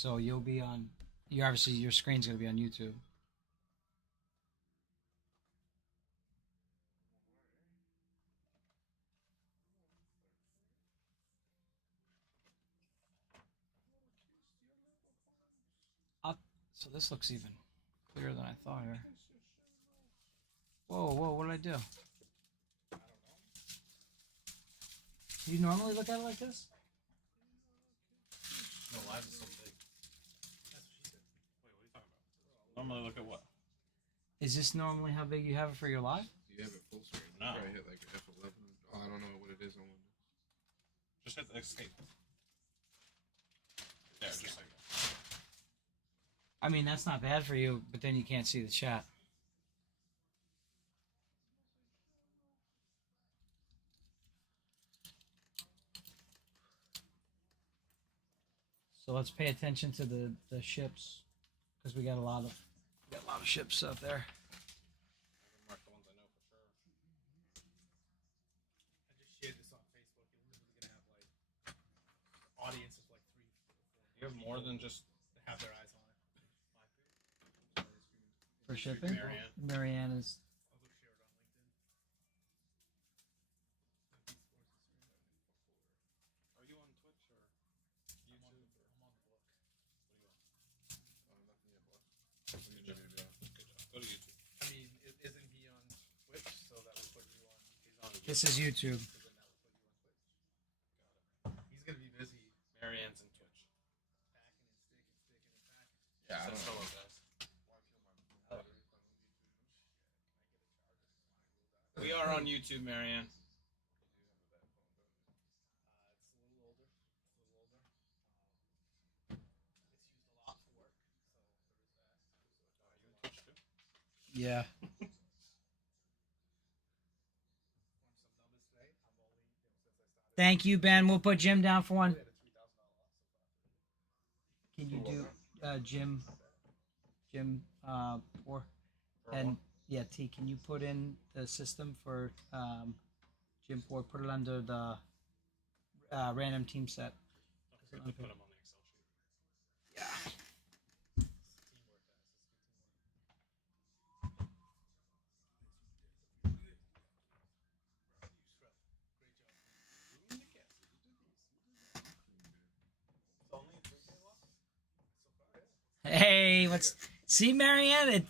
So you'll be on. You obviously your screen's gonna be on YouTube. So this looks even clearer than I thought here. Whoa, whoa! What did I do? Do you normally look at it like this? No, live is so big. That's what she said. Wait, what are you talking about? Normally look at what? Is this normally how big you have it for your live? You have it full screen. No. You probably hit like F11. Oh, I don't know what it is on Windows. Just hit the escape. Yeah, just like that. I mean, that's not bad for you, but then you can't see the chat. So let's pay attention to the ships, because we got a lot of ships out there. I mark the ones I know for sure. I just shared this on Facebook. You're literally gonna have like audience of like 3, 4. You have more than just. They have their eyes on it. For shipping, Marianne. Marianne is. I'll go share it on LinkedIn. Are you on Twitch or YouTube? I'm on the book. What do you want? Nothing yet, boss. Good job. Good job. Go to YouTube. I mean, isn't he on Twitch? So that would put you on. He's on YouTube. This is YouTube. So then that would put you on Twitch. He's gonna be busy Marianne's in Twitch. packing and sticking and packing. Yeah, I Says don't hello, know. guys. Oh. We are on YouTube, Marianne. It's a little older. It's used a lot for work. So there is that. Are you in Twitch too? Yeah. Want some numbers today? I'm only since I started. Thank you, Ben. We'll put Jim down for one. We had a $3,000 loss. Can you do Jim? Or and yeah, T. Can you put in the system for Jim Ford? Put it under the random team set. Don't forget to put him on the Excel sheet. Yeah. Teamwork, guys. It's good teamwork. Great job. It's only a 3K loss? Hey, what's see, Marianne?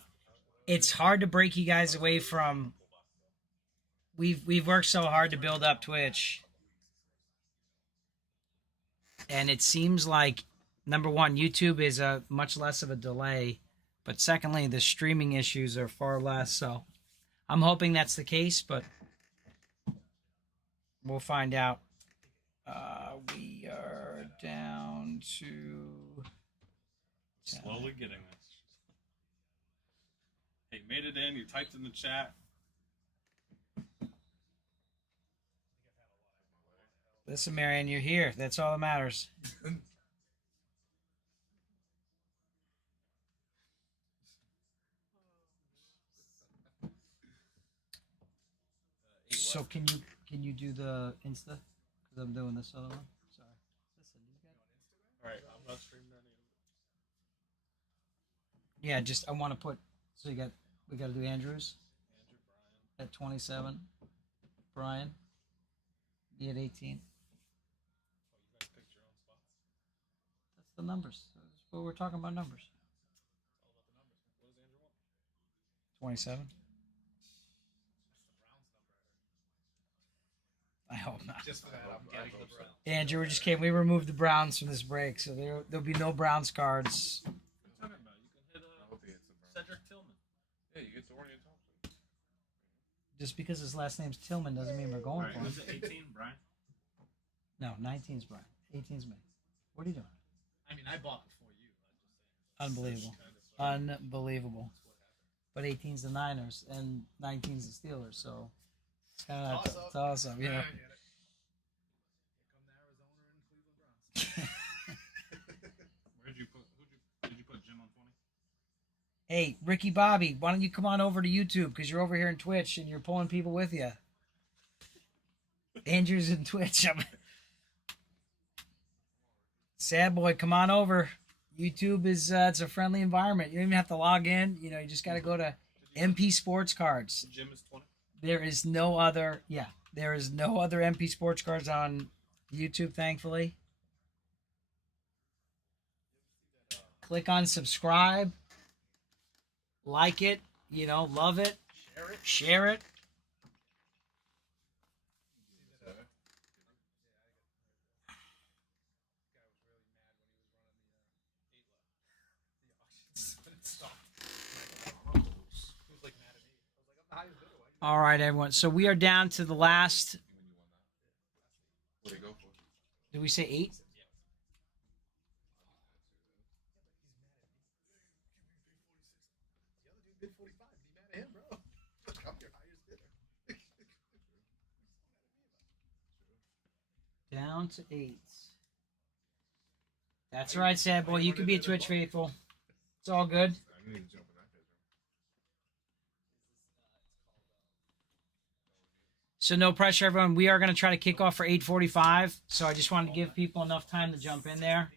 It's hard to break you guys away from. We've worked so hard to build up Twitch, and it seems like number one, YouTube is a much less of a delay, but secondly, the streaming issues are far less. So, I'm hoping that's the case, but we'll find out. We are down to. Slowly getting this. Hey, made it in. You typed in the chat. Listen, Marianne, you're here. That's all that matters. So can you do the Insta? Because I'm doing this other one. Sorry. Listen, you got. All right, I'm not streaming any of it. Yeah, just I want to put. So we got to do Andrews Andrew, Brian. at 27. Brian. Be at 18. Oh, you guys picked your own spots. That's the numbers. That's what we're talking about numbers. It's all about the numbers. What does Andrew want? 27. That's the Browns number. I hope not. Just for that, I'm getting the Browns. Andrew, we removed the Browns from this break, so there'll be no Browns cards. What are you talking about? You can hit I hope he hits the Browns. Cedric Tillman. Yeah, you get Dorian Thompson. Just because his last name's Tillman doesn't mean we're All going right, for him. who's it? 18, Brian? No, 19's Brian. 18's me. What are you doing? I mean, I bought before you. I'm just saying. Unbelievable. Kind of, sort of, Unbelievable. that's what happened. But 18's the Niners and 19's the Steelers, so it's kind of Toss up. toss up, you know. I get it. Here come the Arizona and Cleveland Browns. Where'd you put? Did you put Jim on 20? Hey, Ricky Bobby, why don't you come on over to YouTube because you're over here in Twitch and you're pulling people with you. Andrew's in Twitch. Sad boy, come on over. YouTube is it's a friendly environment. You don't even have to log in. You know, you just got to go to MP Sports Cards. Jim is 20. There is no other. Yeah, there is no other MP Sports Cards on YouTube. Thankfully, click on subscribe, like it. You know, love it, share it. All right, everyone. So we are down to the last. What do you go for? Did we say 8? Down to 8. That's right, sad boy. You can be a Twitch faithful. It's all good. I need to jump in that picture. So no pressure, everyone. We are going to try to kick off for 8:45. So I just wanted to give people enough time to jump in there.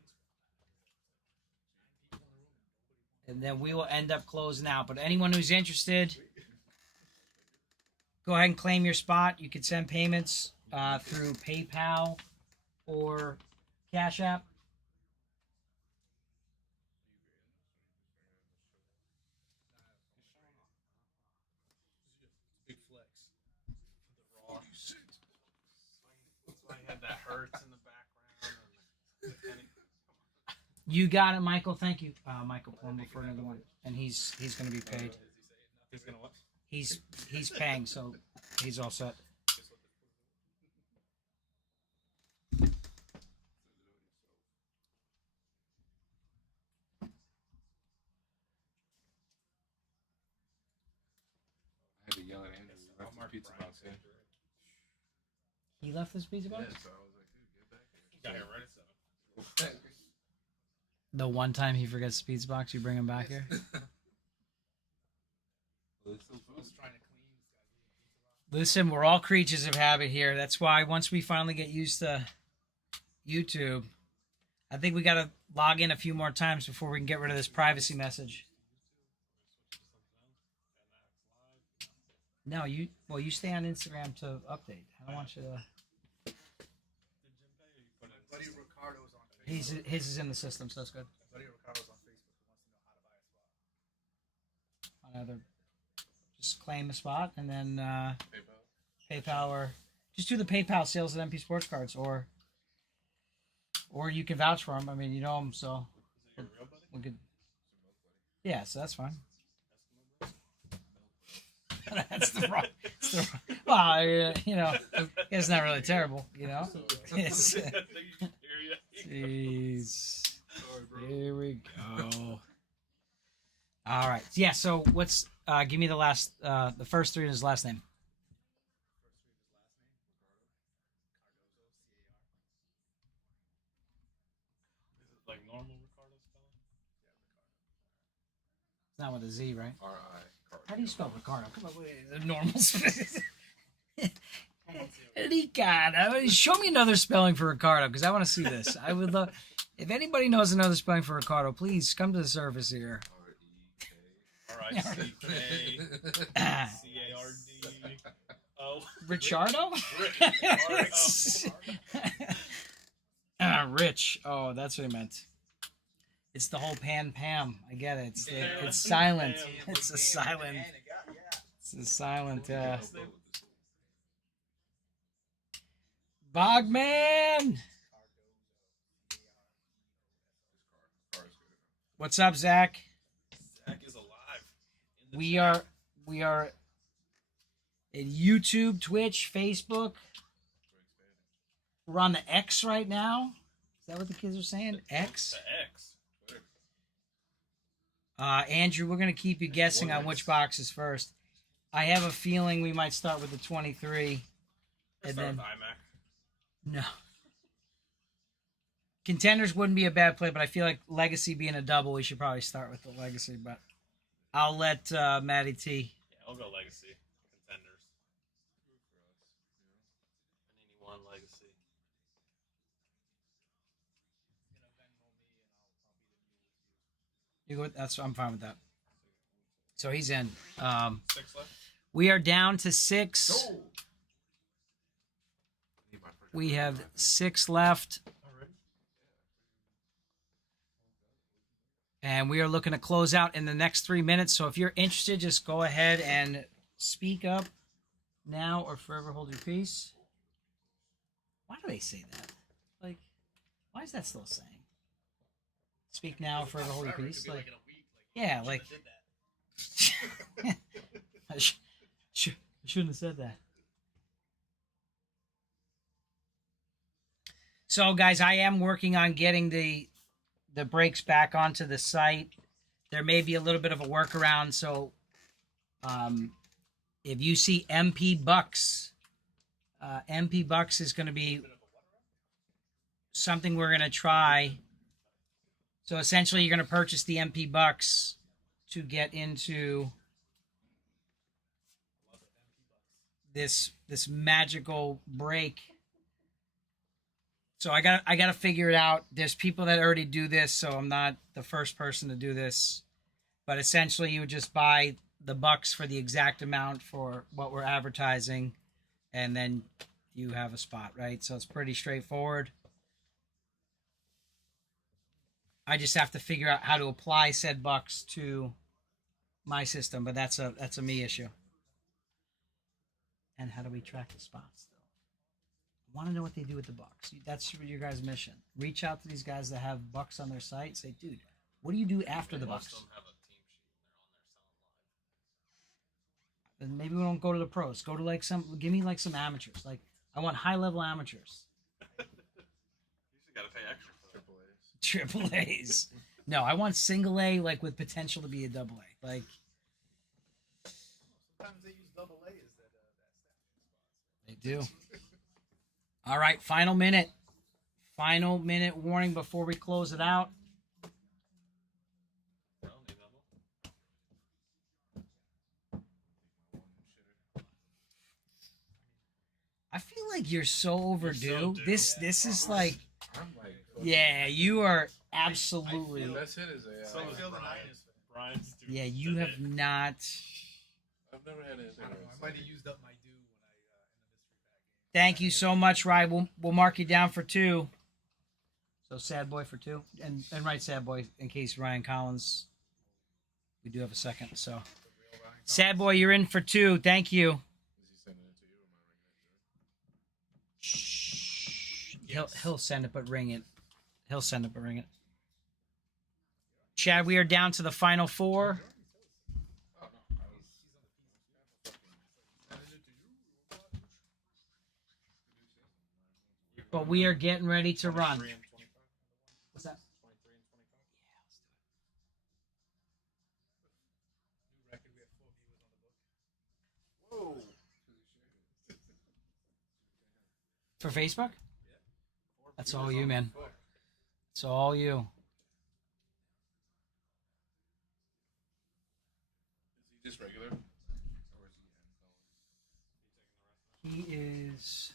And then we will end up closing out. But anyone who's interested, go ahead and claim your spot. You can send payments through PayPal or Cash App. Big flex. The raw. That's why I had that hurts in the background. And You got it, Michael. Thank you, Michael Plumber, for another one. And he's going to be paid. he's gonna what? He's paying, so he's all set. I had to yell at Andrew. He left the pizza box in. He left this pizza box? Yeah, so I was like, dude, get back here. Got here right so. The one time he forgets the pizza box, you bring him back here? Listen, we're all creatures of habit here. That's why once we finally get used to YouTube, I think we got to log in a few more times before we can get rid of this privacy message. No, you stay on Instagram to update. I don't want you to. Buddy Ricardo's on Facebook. His is in the system, so that's good. Buddy Ricardo's on Facebook who wants to know how to buy a spot. Another, just claim a spot and then PayPal. PayPal or just do the PayPal sales at MP Sports Cards or you can vouch for them. I mean, you know them, so we could. Yeah, so that's fine. That's the wrong. Well, you know, it's not really terrible, you know. It's, jeez. Here we go. All right. Yeah. So what's? Give me the last. The first 3 in his last name. Is it like normal Ricardo spelling? It's not with a Z, right? R.I. How do you spell Ricardo? Come on, wait, the normal spelling. Ricardo. Show me another spelling for Ricardo, because I want to see this. I would love. If anybody knows another spelling for Ricardo, please come to the surface here. R-I-C-K. C-A-R-D. Oh. Richardo? Rich. Oh, that's what he meant. It's the whole Pan Pam. I get it. It's silent. It's a silent. It's a silent. Bogman. What's up, Zach? Zach is alive. We are in YouTube, Twitch, Facebook. We're on the X right now. Is that what the kids are saying? X? The X. Andrew, we're going to keep you guessing on which box is first. I have a feeling we might start with the 23. And Start then with iMac. no. Contenders wouldn't be a bad play, but I feel like Legacy being a double, we should probably start with the Legacy. But I'll let Matty T. Yeah, I'll go Legacy. Contenders. Panini one Legacy. You go. That's I'm fine with that. So he's in. 6 left. We are down to 6. Need my freaking We have rifle. 6 left, Already. and we are looking to close out in the next 3 minutes. So if you're interested, just go ahead and speak up now or forever hold your peace. Why do they say that? Like, why is that still saying? Speak now or forever hold your Forever, it peace. could be Like, like in a week. yeah, you like shouldn't have did that. I shouldn't have said that. So, guys, I am working on getting the brakes back onto the site. There may be a little bit of a workaround. So, if you see MP Bucks, MP Bucks is going to be something we're going to try. So, essentially, you're going to purchase the MP Bucks to get into this magical brake. So I got to figure it out. There's people that already do this, so I'm not the first person to do this. But essentially, you would just buy the bucks for the exact amount for what we're advertising, and then you have a spot, right? So it's pretty straightforward. I just have to figure out how to apply said bucks to my system, but that's a me issue. And how do we track the spots, though? I want to know what they do with the bucks. That's your guys' mission. Reach out to these guys that have bucks on their site. Say, dude, what do you do after the Most bucks? of them have a team sheet and they're on there selling live. And maybe we don't go to the pros. Go to like give me like some amateurs. Like I want high level amateurs. You just gotta pay extra for that. Triple A's. Triple A's. No, I want single A, like with potential to be a double A. Like Sometimes they use double A as that staff they do. All right, final minute. Final minute warning before we close it out. Well, need double. I feel like you're so overdue. due. This is like, I'm like, yeah, you are absolutely. The best hit is a. So I is feel the Brian. nine is fit. Brian's due Yeah, you today. have not. I've never had anything. I don't know. I might have used up my due when I in the mystery pack game. Thank you so much, Ryan. We'll mark you down for 2. So sad boy for 2, and write sad boy in case Ryan Collins. We do have a second. So The real Ryan sad boy, you're in for 2. Thank you. Is he sending it to you or am I ringing it to him? He'll send it, but ring it. He'll send it, but ring it. Chad, we are down to the final 4. Oh, no. But we are getting ready to run. 23 and 25. What's that? 23 and 25. New record. We have 4 viewers on the book. Whoa. For Facebook? That's all you, man. It's all you. Is he just regular? Or is he He is.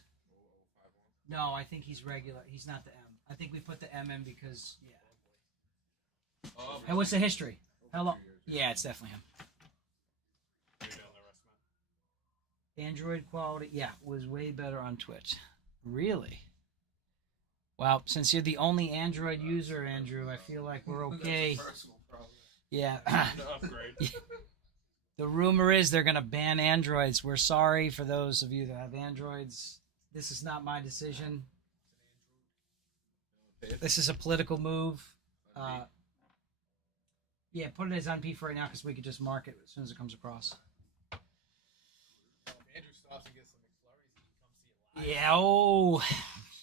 No, I think he's regular. He's not the M. I think we put the M in because, yeah. Oh, Hey, what's the history? How long? Yeah, it's definitely him. maybe on the rest, man. Android quality, yeah, was way better on Twitch. Really? Well, since you're the only Android user, Andrew, I feel like we're okay. That's a personal problem. Yeah. The upgrade. The rumor is they're going to ban Androids. We're sorry for those of you that have Androids. This is not my decision. This is a political move. Yeah, put it as on P for right now because we could just mark it as soon as it comes across. If Andrew stops and gets some McFlurries, he can come see it live. Yeah, oh,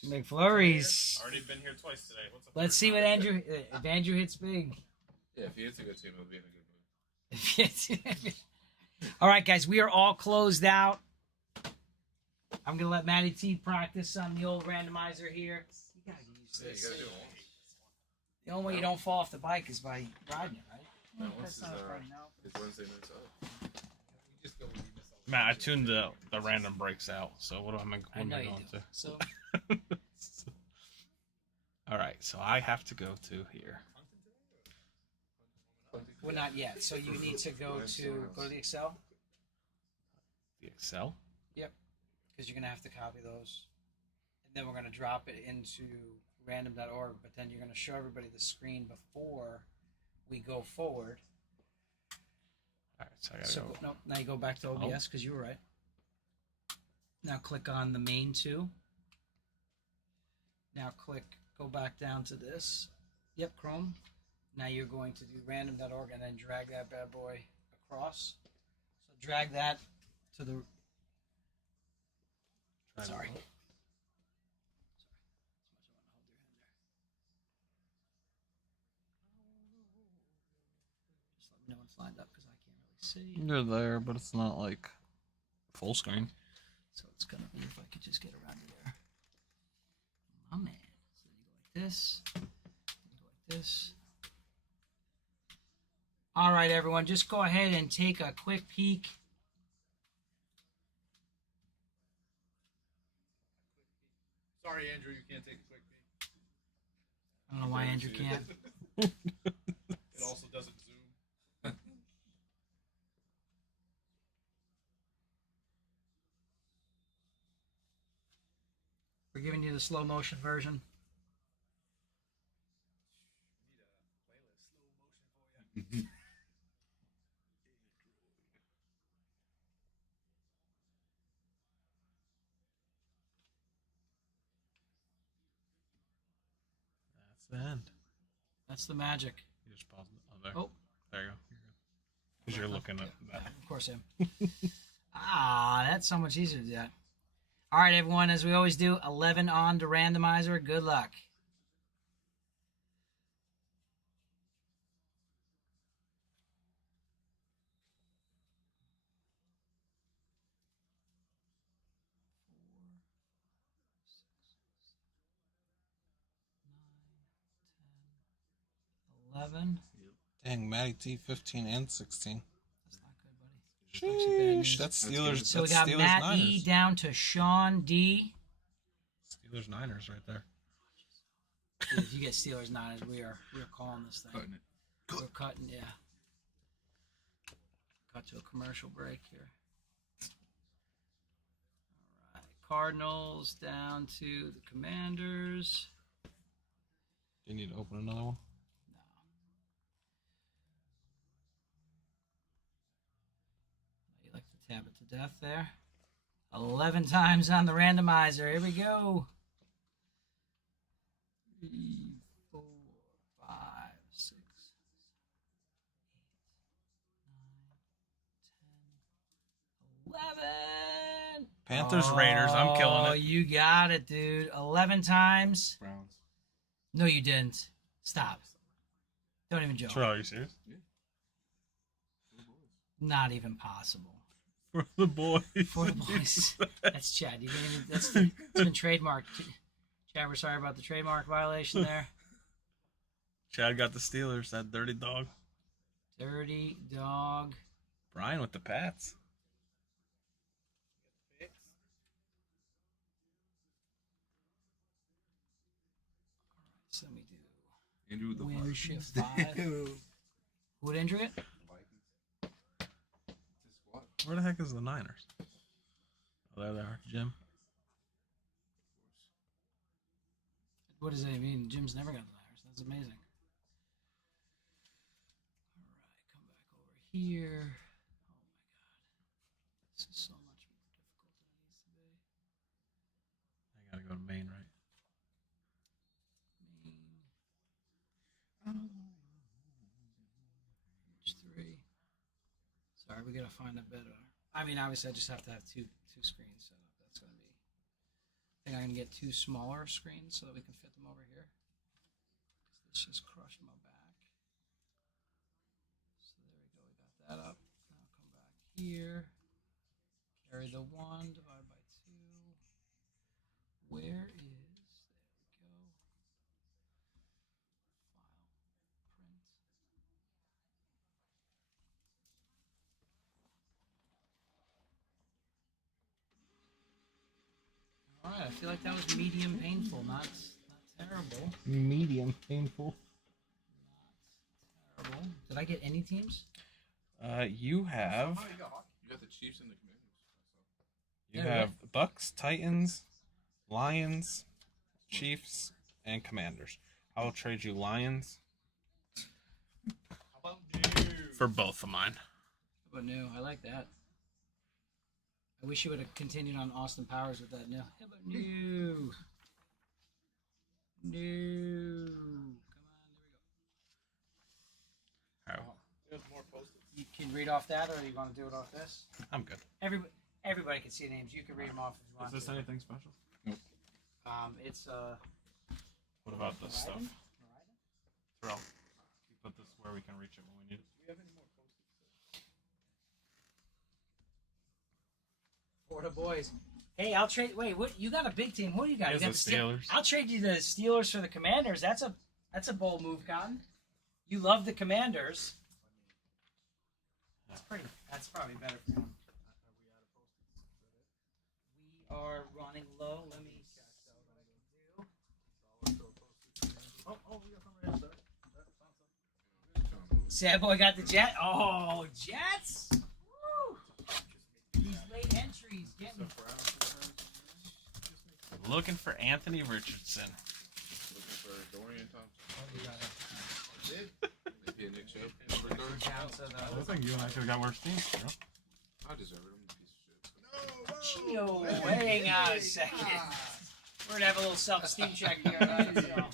McFlurries. Already been here twice today. What's the Let's first see what time? Andrew. If Andrew hits big. Yeah, if he hits a good team, he'll be in a good mood. All right, guys, we are all closed out. I'm gonna let Matty T practice on the old randomizer here. You gotta get used to Yeah, you this. gotta do it once. The only way you don't fall off the bike is by riding it, right? No, That's once not is, a problem, no. It's Wednesday nights out. We just go with you, Miss Owens. Matt, I tuned the random breaks out. So what am I I know you going do. to? So All right, so I have to go to here. Well, not yet. So you need to go to the Excel. The Excel? Yep. Because you're gonna have to copy those, and then we're gonna drop it into random.org. But then you're gonna show everybody the screen before we go forward. All right, so I gotta go. No, now you go back to OBS because you were right. Now click on the main two. Now go back down to this. Yep, Chrome. Now you're going to do random.org and then drag that bad boy across. So drag that to the. Sorry. Just let me know when it's lined up because I can't really see. You're there, but it's not like full screen. So it's gonna be if I could just get around to there. My man. So you go like this. You go like this. All right, everyone, just go ahead and take a quick peek. Sorry, Andrew, you can't take a quick peek. I don't know why Andrew can't. It also doesn't zoom. We're giving you the slow motion version. Need a playlist, slow motion for you. That's the end. That's the magic. You just pause it. Oh, there. Oh. There you go. You're good. Because you're looking at that. Of course I am. That's so much easier to do that. All right, everyone, as we always do, 11 on to randomizer. Good luck. $11. Dang, Matty T 15 and 16. That's not good, buddy. Sheesh, that's Steelers. So we That's got Steelers Matt Niners. E down to Sean D. Steelers Niners right there. Dude, if you get Steelers Niners, we're calling this thing. Cutting it. We're cutting, yeah. Cut to a commercial break here. All right, Cardinals down to the Commanders. Do you need to open another one? No. You like to tab it to death there. 11 times on the randomizer. Here we go. 3, 4, 5, 6, 8, 9, 10, 11. Panthers, Raiders. I'm killing Oh, it. you got it, dude. 11 times. Browns. No, you didn't. Stop. Don't even joke. Are you serious? Not even possible. For the boys. For the boys. That's Chad. You didn't even, it's been trademarked. Chad, we're sorry about the trademark violation there. Chad got the Steelers. That dirty dog. Dirty dog. Brian with the Pats. So let me do Andrew with the win Vikings. shift 5. Who would Andrew get? Vikings. It's his squad. Where the heck is the Niners? Oh, there they are, Jim. What does that mean? Jim's never got the Niners. That's amazing. All right, come back over here. Oh my god. This is so much more difficult than it needs to be. I gotta go to Maine, right? Page 3. Sorry, we gotta find a better. I mean, obviously, I just have to have two screens set up. That's gonna be. I think I'm gonna get 2 smaller screens so that we can fit them over here. This just crushed my back. So there we go. We got that up. Now come back here. Carry the 1, divide by 2. Where is? There we go. File. Print. All right, I feel like that was medium painful, not terrible. Medium painful. Not terrible. did I get any teams? You have You got the Chiefs and the Commanders. you Yeah, have Bucks, Titans, Lions, Chiefs, and Commanders. I will trade you Lions How about you? for both of mine. But no, I like that. I wish you would have continued on Austin Powers with that. No, how about no? No. Come on, there we go. Oh, There's more post-its. You can read off that, or you want to do it off this? I'm good. Everybody can see names. You can read them off if you want. Is this to. anything special? It's What about this stuff? Horizon? Terrell, you put this where we can reach it when we need it. Do we have any more post-its? For the boys. Hey, I'll trade. Wait, what? You got a big team. What do you got? He You has got the Steelers. I'll trade you the Steelers for the Commanders. That's a bold move, Cotton. You love the Commanders. That's probably better for him. We are running low. Let me see what I can do. Oh, we got some right there. Sad boy got the Jet. Oh, Jets! Woo! These late entries getting. Looking for Anthony Richardson. Looking for Dorian Thompson. Oh, you got it. Maybe a Nick Chubb. Number 30. Down to I think you and I could have got worse teams, bro. I deserve it. I'm a piece of shit. Chino, hang on a second. We're gonna have a little self-esteem check here. Right? So,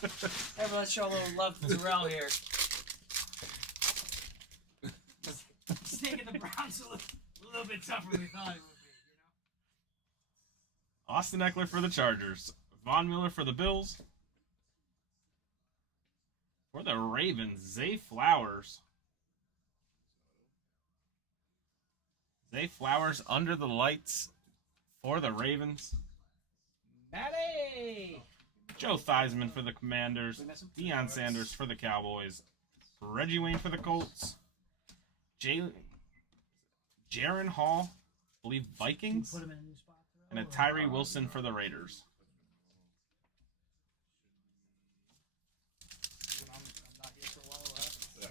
everyone, let's show a little love to Terrell here. Sticking the Browns a little bit tougher than we thought it would be. Austin Eckler for the Chargers. Von Miller for the Bills. For the Ravens, Zay Flowers. Zay Flowers under the lights for the Ravens. Matty! Joe Theismann for the Commanders. Deion Sanders for the Cowboys. Reggie Wayne for the Colts. Jaron Hall, I believe Vikings. Put him in a new spot. And a Tyree Wilson for the Raiders. When I'm not here for a while, huh? Yeah,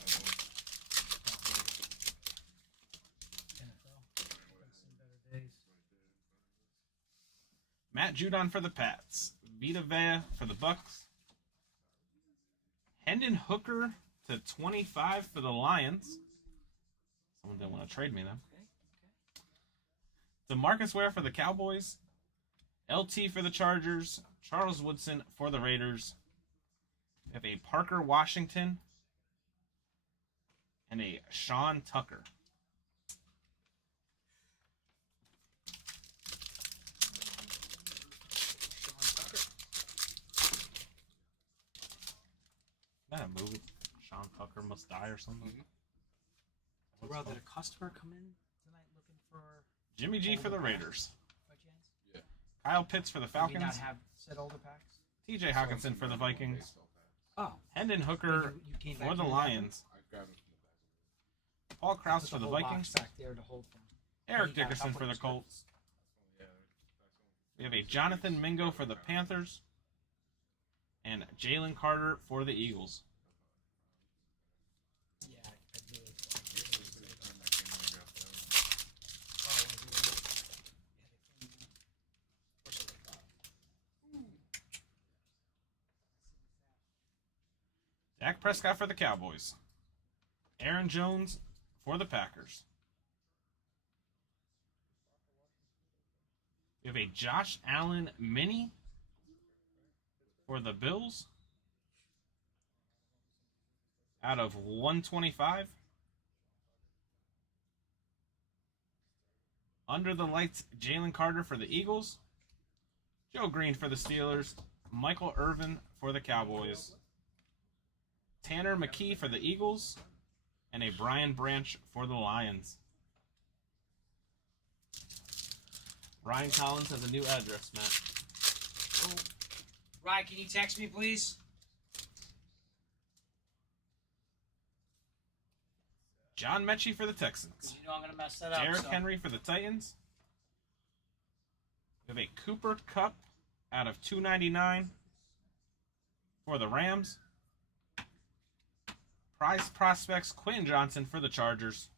Matt Judon for the Pats. Vita Vea for the Bucks. Hendon Hooker to 25 for the Lions. Someone didn't want to trade me, though. DeMarcus Ware for the Cowboys. LT for the Chargers. Charles Woodson for the Raiders. We have a Parker Washington and a Sean Tucker. Is that a movie? Sean Tucker Must Die or something? Mhm. Bro, did a customer come in tonight looking for Jimmy G for the Raiders. by chance? Yeah. Kyle Pitts for the Did we not Falcons. have said older packs? TJ Hawkinson for the Vikings. Oh, Hendon Hooker you came back for the and Lions. I grabbed him from the back. Paul Krause put for the whole box Vikings. back there to hold them. Eric You got a Dickerson couple for the of Colts. Yeah, We have a Jonathan Mingo for the Panthers. And Jalen Carter for the Eagles. Yeah, I do. Dak Prescott for the Cowboys. Aaron Jones for the Packers. We have a Josh Allen mini for the Bills. Out of 125. Under the lights, Jalen Carter for the Eagles. Joe Green for the Steelers. Michael Irvin for the Cowboys. Tanner McKee for the Eagles. And a Brian Branch for the Lions. Ryan Collins has a new address, Matt. Ryan, can you text me, please? John Mechie for the Texans. 'Cause you know I'm gonna mess that up. Derrick so. Henry for the Titans. We have a Cooper Cup out of 299 for the Rams. Prize prospects Quinn Johnson for the Chargers.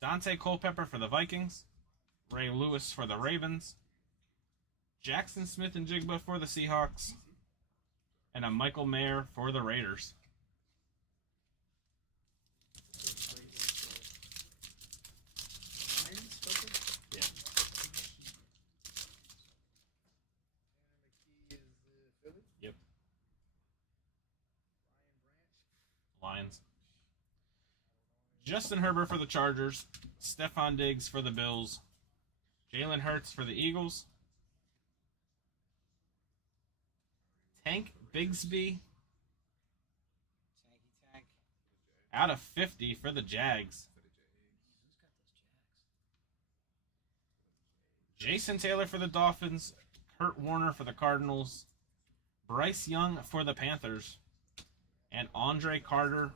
Dante Culpepper for the Vikings. Ray Lewis for the Ravens. Jackson Smith and Jigba for the Seahawks. And a Michael Mayer for the Raiders. Yeah. Yep. Lions. Justin Herbert for the Chargers. Stephon Diggs for the Bills. Jalen Hurts for the Eagles. Tank Bigsby Tank. out of 50 for the Jags. Jason Taylor for the Dolphins. Kurt Warner for the Cardinals. Bryce Young for the Panthers. And Andre Carter.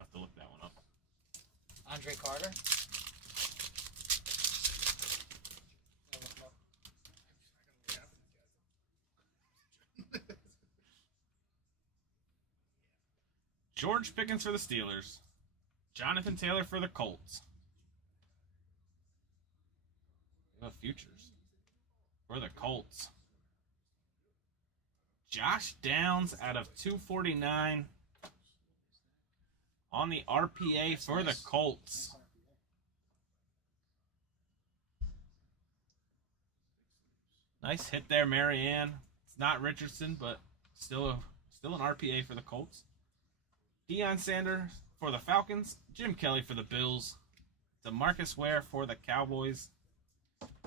I have to look that one up. Andre Carter. George Pickens for the Steelers. Jonathan Taylor for the Colts. The futures for the Colts. Josh Downs out of 249 on the RPA for the Colts. Nice hit there, Marianne. It's not Richardson, but still an RPA for the Colts. Deion Sanders for the Falcons. Jim Kelly for the Bills. DeMarcus Ware for the Cowboys.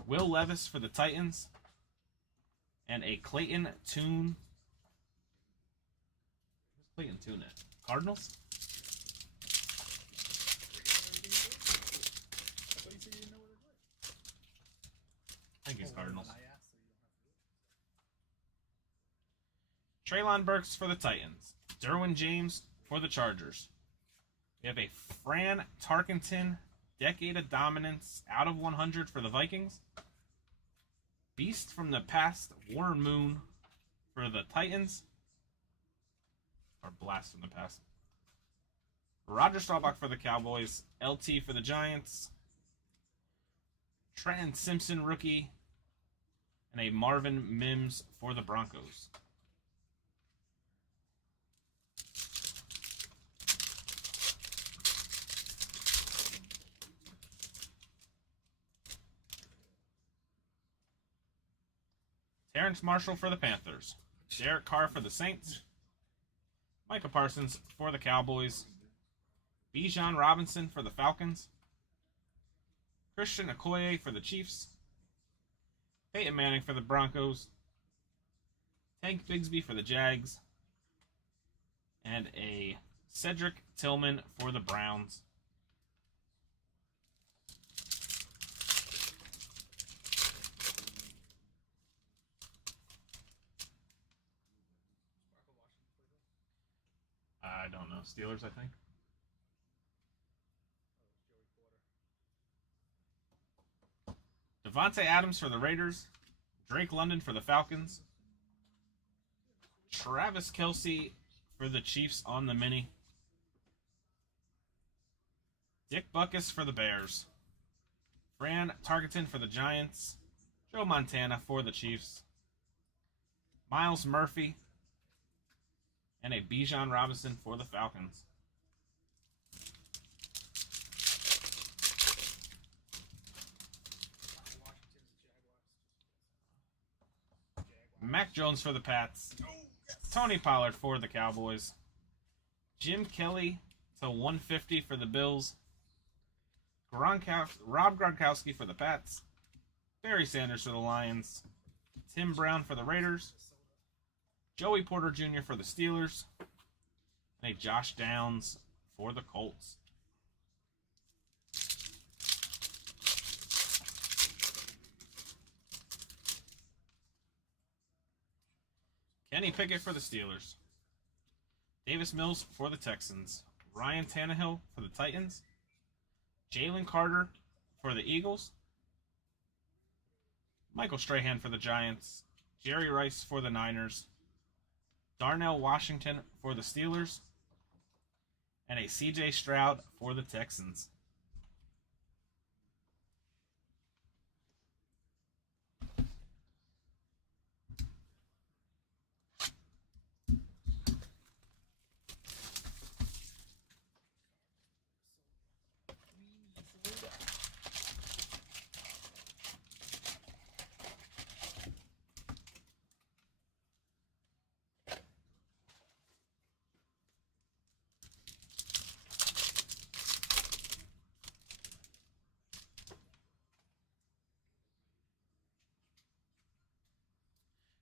Will Levis for the Titans. And a Clayton Tune. Where's Clayton Tune at? Cardinals? I think it's Cardinals. Treylon Burks for the Titans. Derwin James for the Chargers. We have a Fran Tarkenton, Decade of Dominance, out of 100 for the Vikings. Beast from the Past, Warren Moon for the Titans. Or Blast from the Past. Roger Staubach for the Cowboys. LT for the Giants. Trenton Simpson, rookie. And a Marvin Mims for the Broncos. Terrence Marshall for the Panthers. Derek Carr for the Saints. Micah Parsons for the Cowboys. Bijan Robinson for the Falcons. Christian Okoye for the Chiefs. Peyton Manning for the Broncos. Tank Bigsby for the Jags. And a Cedric Tillman for the Browns. I don't know. Steelers, I think. Devontae Adams for the Raiders. Drake London for the Falcons. Travis Kelce for the Chiefs on the mini. Dick Butkus for the Bears. Fran Tarkenton for the Giants. Joe Montana for the Chiefs. Miles Murphy. And a Bijan Robinson for the Falcons. Mac Jones for the Pats. Tony Pollard for the Cowboys. Jim Kelly to 150 for the Bills. Rob Gronkowski for the Pats. Barry Sanders for the Lions. Tim Brown for the Raiders. Joey Porter Jr. for the Steelers. And a Josh Downs for the Colts. Kenny Pickett for the Steelers. Davis Mills for the Texans. Ryan Tannehill for the Titans. Jalen Carter for the Eagles. Michael Strahan for the Giants. Jerry Rice for the Niners. Darnell Washington for the Steelers, and a C.J. Stroud for the Texans.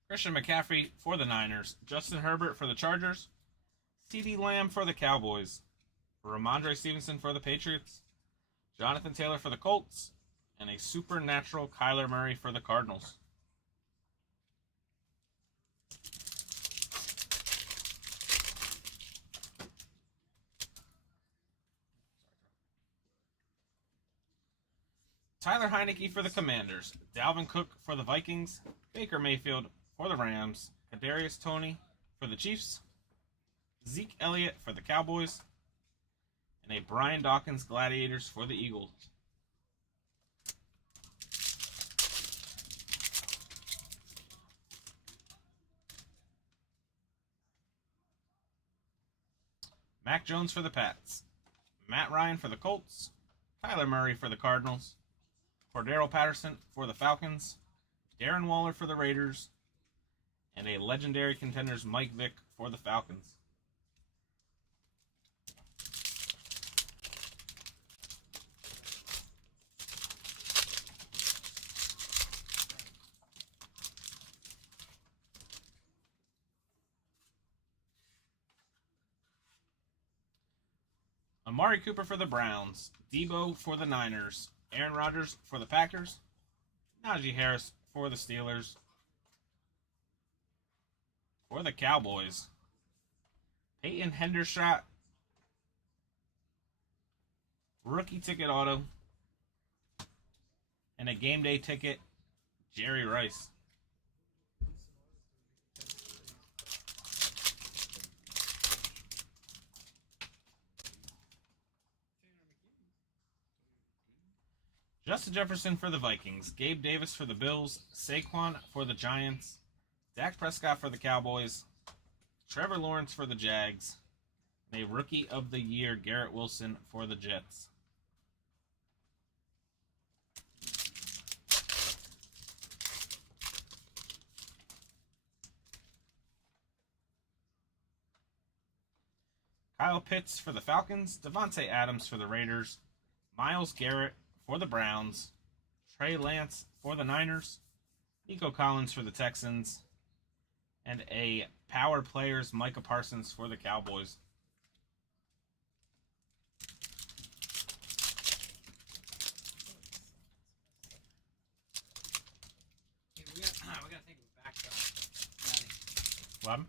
Christian McCaffrey for the Niners, Justin Herbert for the Chargers, CeeDee Lamb for the Cowboys, Ramondre Stevenson for the Patriots, Jonathan Taylor for the Colts, and a supernatural Kyler Murray for the Cardinals. Tyler Heineke for the Commanders, Dalvin Cook for the Vikings, Baker Mayfield for the Rams, Kadarius Toney for the Chiefs, Zeke Elliott for the Cowboys, and a Brian Dawkins Gladiators for the Eagles. Mac Jones for the Pats, Matt Ryan for the Colts, Kyler Murray for the Cardinals, Cordero Patterson for the Falcons, Darren Waller for the Raiders, and a legendary contenders Mike Vick for the Falcons. Amari Cooper for the Browns, Debo for the Niners, Aaron Rodgers for the Packers, Najee Harris for the Steelers. For the Cowboys, Peyton Hendershot, rookie ticket auto, and a game day ticket, Jerry Rice. Justin Jefferson for the Vikings, Gabe Davis for the Bills, Saquon for the Giants, Dak Prescott for the Cowboys, Trevor Lawrence for the Jags, and a Rookie of the Year, Garrett Wilson for the Jets. Kyle Pitts for the Falcons, Devontae Adams for the Raiders, Myles Garrett for the Browns, Trey Lance for the Niners, Nico Collins for the Texans, and a Power Players Micah Parsons for the Cowboys. Hey, we gotta think of a backdrop. What?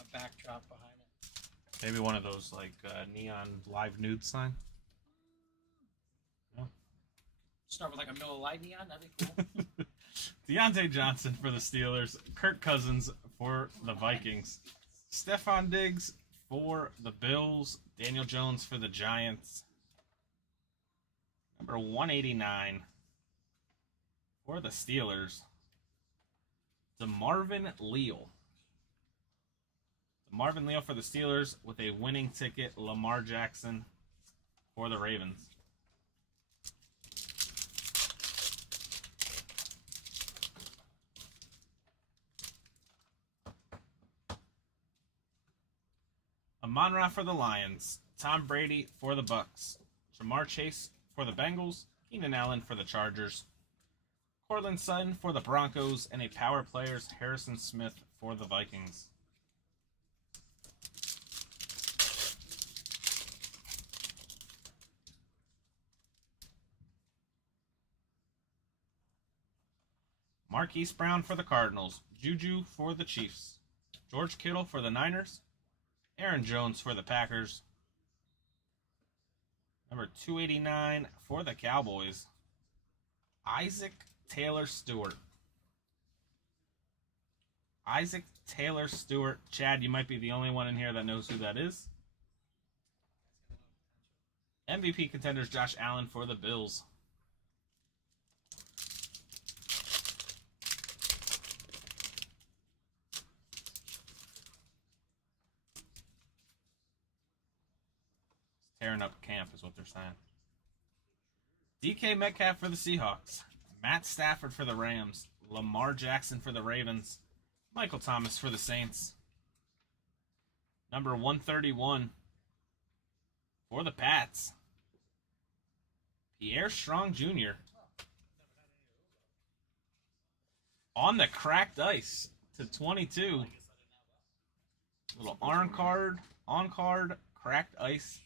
A backdrop behind it. Maybe one of those like neon live nude sign. Start with like a Miller Lite neon. That'd be cool. Deontay Johnson for the Steelers, Kirk Cousins for the Vikings, Stephon Diggs for the Bills, Daniel Jones for the Giants, number 189 for the Steelers, DeMarvin Leal. DeMarvin Leal for the Steelers with a winning ticket, Lamar Jackson for the Ravens. Amon-Ra for the Lions, Tom Brady for the Bucks, Jamar Chase for the Bengals, Keenan Allen for the Chargers, Cortland Sutton for the Broncos, and a Power Players Harrison Smith for the Vikings. Marquise Brown for the Cardinals, Juju for the Chiefs, George Kittle for the Niners, Aaron Jones for the Packers, number 289 for the Cowboys, Isaac Taylor Stewart. Isaac Taylor Stewart. Chad, you might be the only one in here that knows who that is. MVP contenders Josh Allen for the Bills. Tearing up camp is what they're saying. DK Metcalf for the Seahawks. Matt Stafford for the Rams. Lamar Jackson for the Ravens. Michael Thomas for the Saints. Number 131 for the Pats. Pierre Strong Jr. On the cracked ice to 22. Little on card, cracked ice.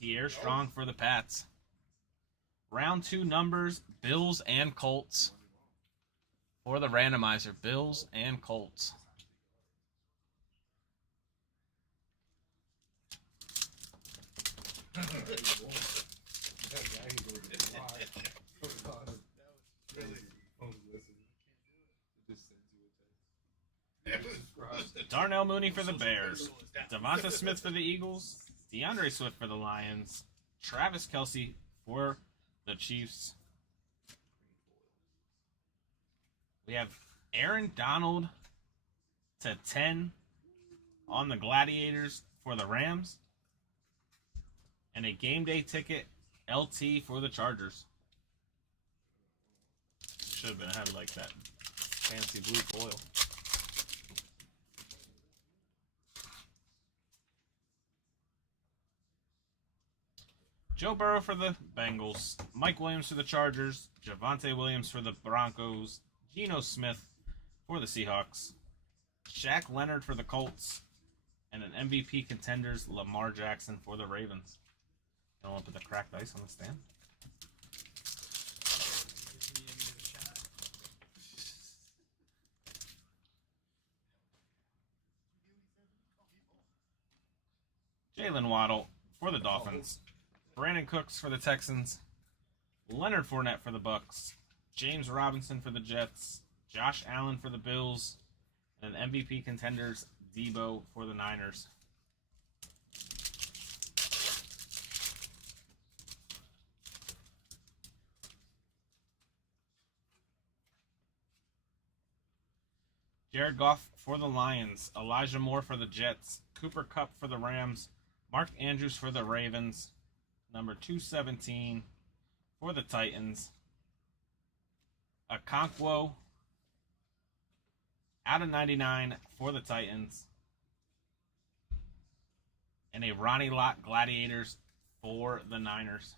Pierre Strong for the Pats. Round 2 numbers, Bills and Colts. For the randomizer, Bills and Colts. Darnell Mooney for the Bears. Devonta Smith for the Eagles. DeAndre Swift for the Lions. Travis Kelce for the Chiefs. We have Aaron Donald to 10 on the Gladiators for the Rams. And a game day ticket LT for the Chargers. Should have been had like that fancy blue foil. Joe Burrow for the Bengals. Mike Williams for the Chargers. Javonte Williams for the Broncos. Geno Smith for the Seahawks. Shaq Leonard for the Colts. And an MVP contenders, Lamar Jackson for the Ravens. Don't want to put the cracked ice on the stand. Jalen Waddle for the Dolphins. Brandon Cooks for the Texans. Leonard Fournette for the Bucks. James Robinson for the Jets. Josh Allen for the Bills. And MVP contenders, Debo for the Niners. Jared Goff for the Lions. Elijah Moore for the Jets. Cooper Kupp for the Rams. Mark Andrews for the Ravens. Number 217 for the Titans. Okonkwo out of 99 for the Titans. And a Ronnie Lott Gladiators for the Niners.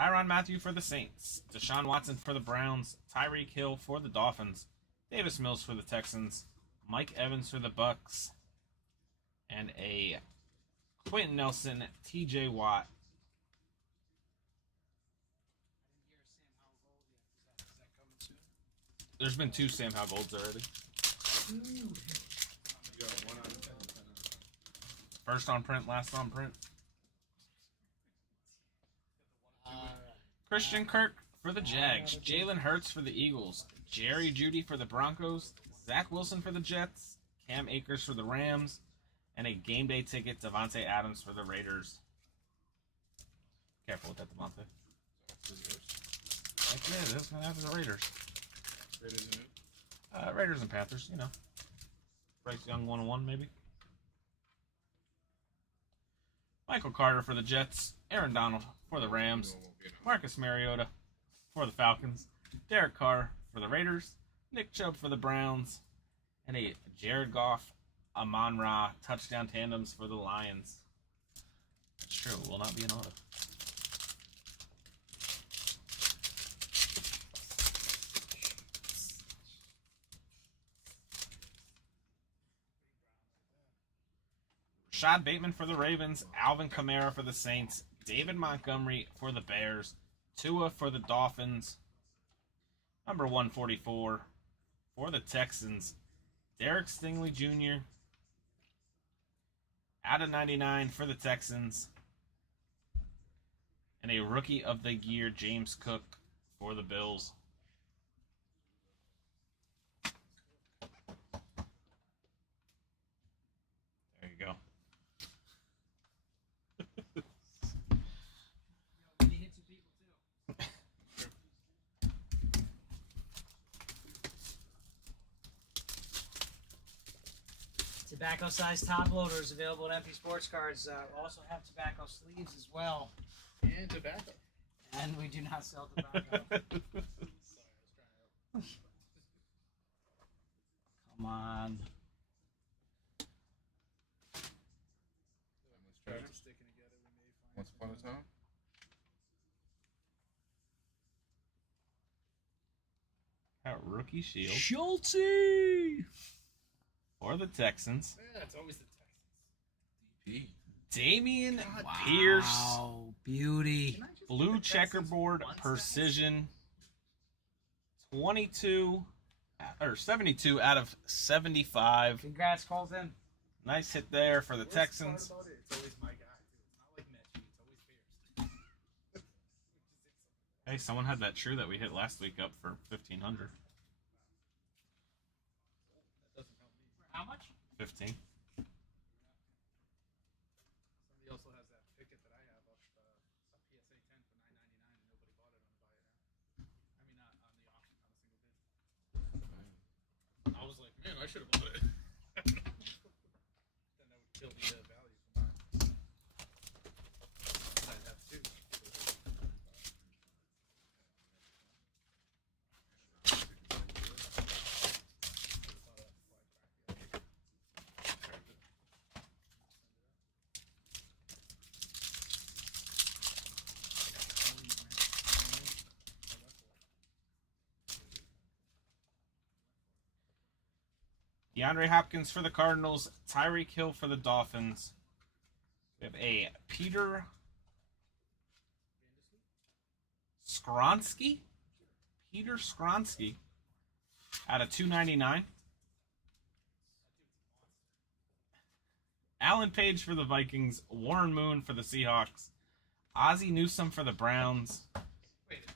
Tyrann Mathieu for the Saints. Deshaun Watson for the Browns. Tyreek Hill for the Dolphins. Davis Mills for the Texans. Mike Evans for the Bucks. And a Quentin Nelson, TJ Watt. There's been 2 Sam Howell Golds already. First on print, last on print. Christian Kirk for the Jags. Jalen Hurts for the Eagles. Jerry Jeudy for the Broncos. Zach Wilson for the Jets. Cam Akers for the Rams. And a game day ticket, Devontae Adams for the Raiders. Careful with that, Devontae. Like, yeah, that's going to happen to the Raiders. Raiders and Panthers, you know. Bryce Young 1-1, maybe. Michael Carter for the Jets. Aaron Donald for the Rams. Marcus Mariota for the Falcons. Derek Carr for the Raiders. Nick Chubb for the Browns. And a Jared Goff, Amon-Ra touchdown tandems for the Lions. That's true. It will not be an auto. Rashad Bateman for the Ravens. Alvin Kamara for the Saints. David Montgomery for the Bears. Tua for the Dolphins. Number 144 for the Texans. Derek Stingley Jr. out of 99 for the Texans. and a Rookie of the Year, James Cook, for the Bills. There you go. Tobacco-sized top loaders available at MP Sports Cards. We also have tobacco sleeves as well. And tobacco. And we do not sell tobacco. Sorry, I was trying to. Come on. Treasure. Sticking together, we may find. Once upon a time. Got Rookie Shield Schulte! for the Texans. Yeah, it's always the Texans. DP. Damian God. Pierce. Wow, beauty. Can I just Blue get the Texans checkerboard once, precision. 72 out of 75. Congrats, Colton. Nice hit there for the Worst part Texans. about it, it's always my guy, too. It's not like Mechie, it's always Pierce. Hey, someone had that true that we hit last week up for 1,500. That doesn't help me. How much? 15. Somebody also has that ticket that I have up, some PSA 10 for $9.99 and nobody bought it on the buy it now. I mean, not on the auction, on a single bid. I was like, man, I should have bought it. Then that would kill the value for mine. I'd have two. DeAndre Hopkins for the Cardinals. Tyreek Hill for the Dolphins. We have a Peter Skronsky. Peter Skronsky out of 299. Alan Page for the Vikings. Warren Moon for the Seahawks. Ozzie Newsome for the Browns.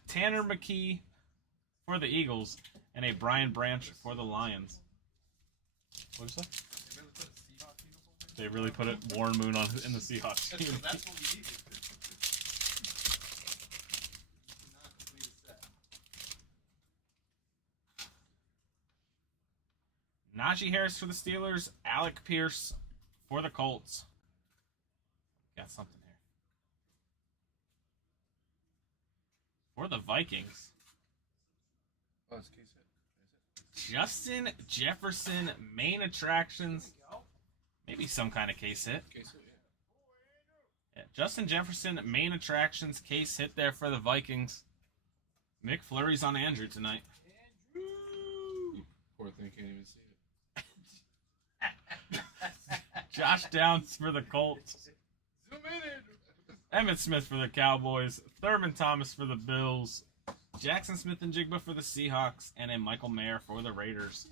Tanner McKee for the Eagles. And a Brian Branch for the Lions. What did you say? They really put a Seahawks uniform in? They really put it Warren Moon on in the Seahawks. That's what we needed. Not complete a set. Najee Harris for the Steelers. Alec Pierce for the Colts. Got something here. For the Vikings. Oh, it's case hit. Justin Jefferson, main attractions. Maybe some kind of case hit. Case hit, yeah. Yeah, Justin Jefferson, main attractions, case hit there for the Vikings. McFlurry's on Andrew tonight. Poor thing can't even see it. Josh Downs for the Colts. Zoom in, Andrew. Emmitt Smith for the Cowboys. Thurman Thomas for the Bills. Jackson Smith and Jigba for the Seahawks. And a Michael Mayer for the Raiders.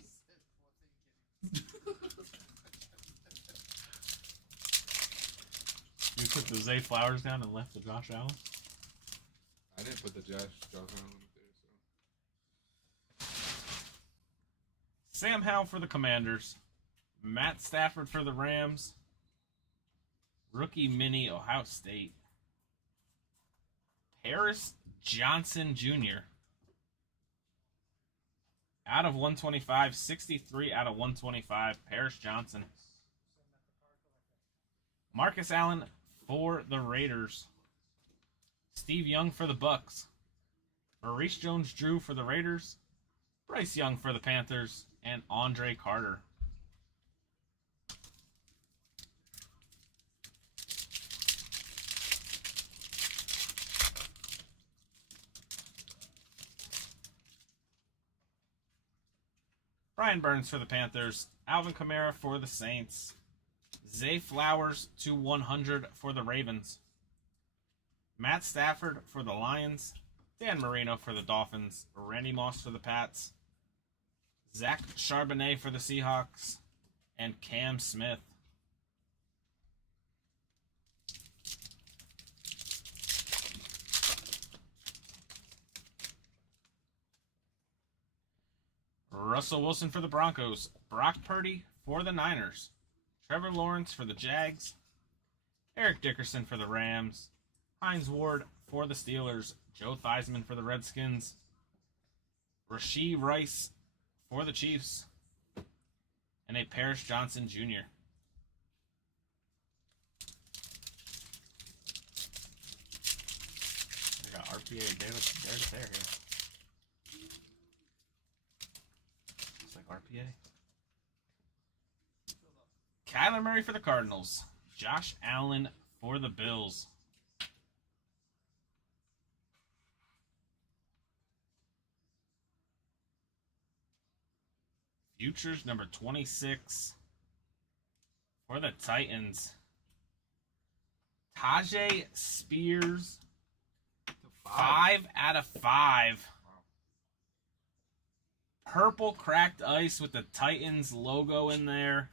You took the Zay Flowers down and left the Josh Allen? I didn't put the Josh Allen up there, so. Sam Howell for the Commanders. Matt Stafford for the Rams. Rookie mini Ohio State. Harris Johnson Jr. Out of 125, 63 out of 125. Paris Johnson. Marcus Allen for the Raiders. Steve Young for the Bucks. Maurice Jones-Drew for the Raiders. Bryce Young for the Panthers. And Andre Carter. Brian Burns for the Panthers. Alvin Kamara for the Saints. Zay Flowers to 100 for the Ravens. Matt Stafford for the Lions. Dan Marino for the Dolphins. Randy Moss for the Pats. Zach Charbonnet for the Seahawks. And Cam Smith. Russell Wilson for the Broncos. Brock Purdy for the Niners. Trevor Lawrence for the Jags. Eric Dickerson for the Rams. Hines Ward for the Steelers. Joe Theismann for the Redskins. Rashee Rice for the Chiefs. And a Parrish Johnson Jr. We got RPA there to there here. Looks like RPA. Kyler Murray for the Cardinals. Josh Allen for the Bills. Futures number 26 for the Titans. Tajay Spears. 5 out of 5. Purple cracked ice with the Titans logo in there.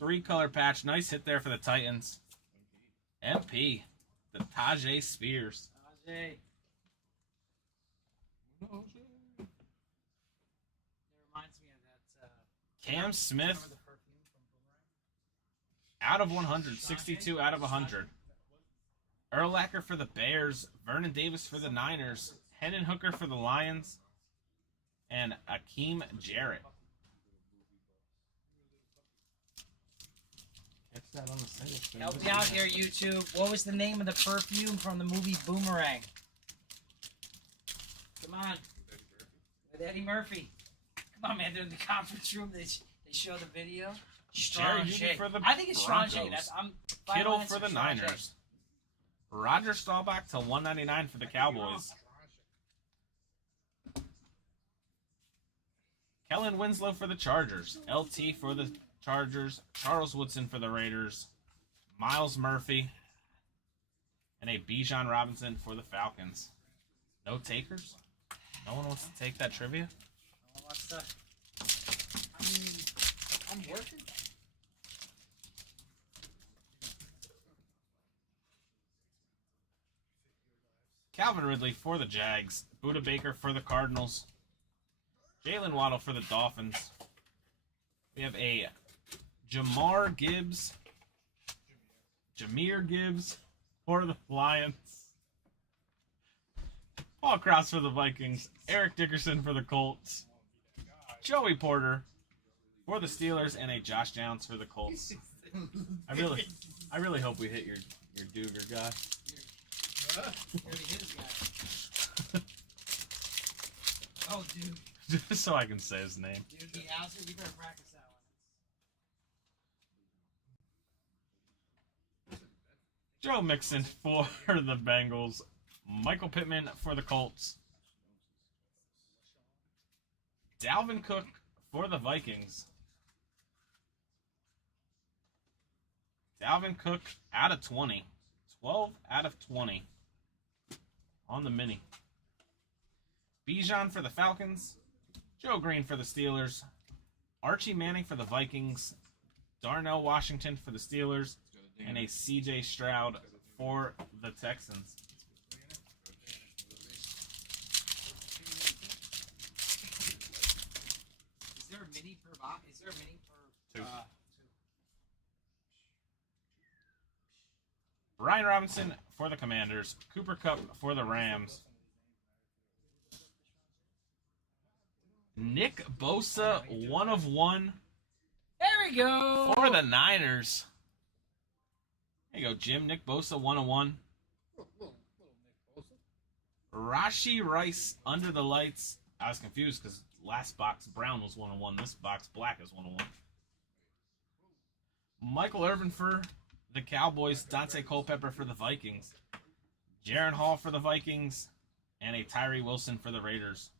3-color patch. Nice hit there for the Titans. MP. The Tajay Spears. Tajay. It reminds me of that. Cam Smith. Remember the perfume from Boomerang? Out of 100. 62 out of 100. Urlacher for the Bears. Vernon Davis for the Niners. Hendon Hooker for the Lions. And Akeem Jarrett. Catch that on the single screen. Help me out here, YouTube. What was the name of the perfume from the movie Boomerang? Come on. With Eddie Murphy. Come on, man. They're in the conference room. They show the video. Jerry Jeudy Strange. for the I think it's Strange. Broncos. That's Kittle for the Niners. Roger Staubach to 199 for the Cowboys. Kellen Winslow for the Chargers. LT for the Chargers. Charles Woodson for the Raiders. Miles Murphy. And a Bijan Robinson for the Falcons. No takers? No one wants to take that trivia? No one wants to. I mean, I'm working. Calvin Ridley for the Jags. Buda Baker for the Cardinals. Jalen Waddle for the Dolphins. We have a Jameer Gibbs for the Lions. Paul Krause for the Vikings. Eric Dickerson for the Colts. Joey Porter for the Steelers, and a Josh Downs for the Colts. I really hope we hit your Duger guy. Oh, dude. Just so I can say his name. Dude, the answer, you better practice that one. Joe Mixon for the Bengals. Michael Pittman for the Colts. Dalvin Cook for the Vikings. Dalvin Cook out of 20. 12 out of 20 on the mini. Bijan for the Falcons. Joe Green for the Steelers. Archie Manning for the Vikings. Darnell Washington for the Steelers. And a CJ Stroud for the Texans. Is there a mini per box? Is there a mini per... Two. Brian Robinson for the Commanders. Cooper Kupp for the Rams. Nick Bosa, 1 of 1 There we go! for the Niners. There you go, Jim. Nick Bosa, 1 of 1. Rashee Rice under the lights. I was confused because last box brown was 1 of 1. This box black is 1 of 1. Michael Irvin for the Cowboys. Dante Culpepper for the Vikings. Jaron Hall for the Vikings. And a Tyree Wilson for the Raiders.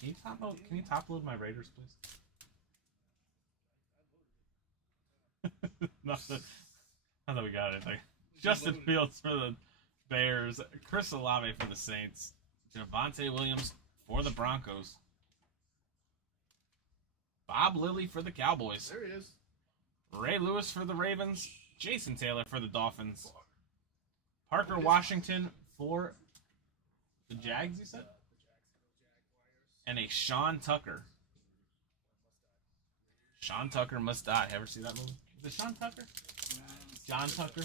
Can you top load my Raiders, please? not that we got anything. Justin Fields for the Bears. Chris Olave for the Saints. Javonte Williams for the Broncos. Bob Lilly for the Cowboys. There he is. Ray Lewis for the Ravens. Jason Taylor for the Dolphins. Parker Washington for the Jags, you said? And a Sean Tucker. Sean Tucker Must Die. Ever see that movie? Is it Sean Tucker? John Tucker?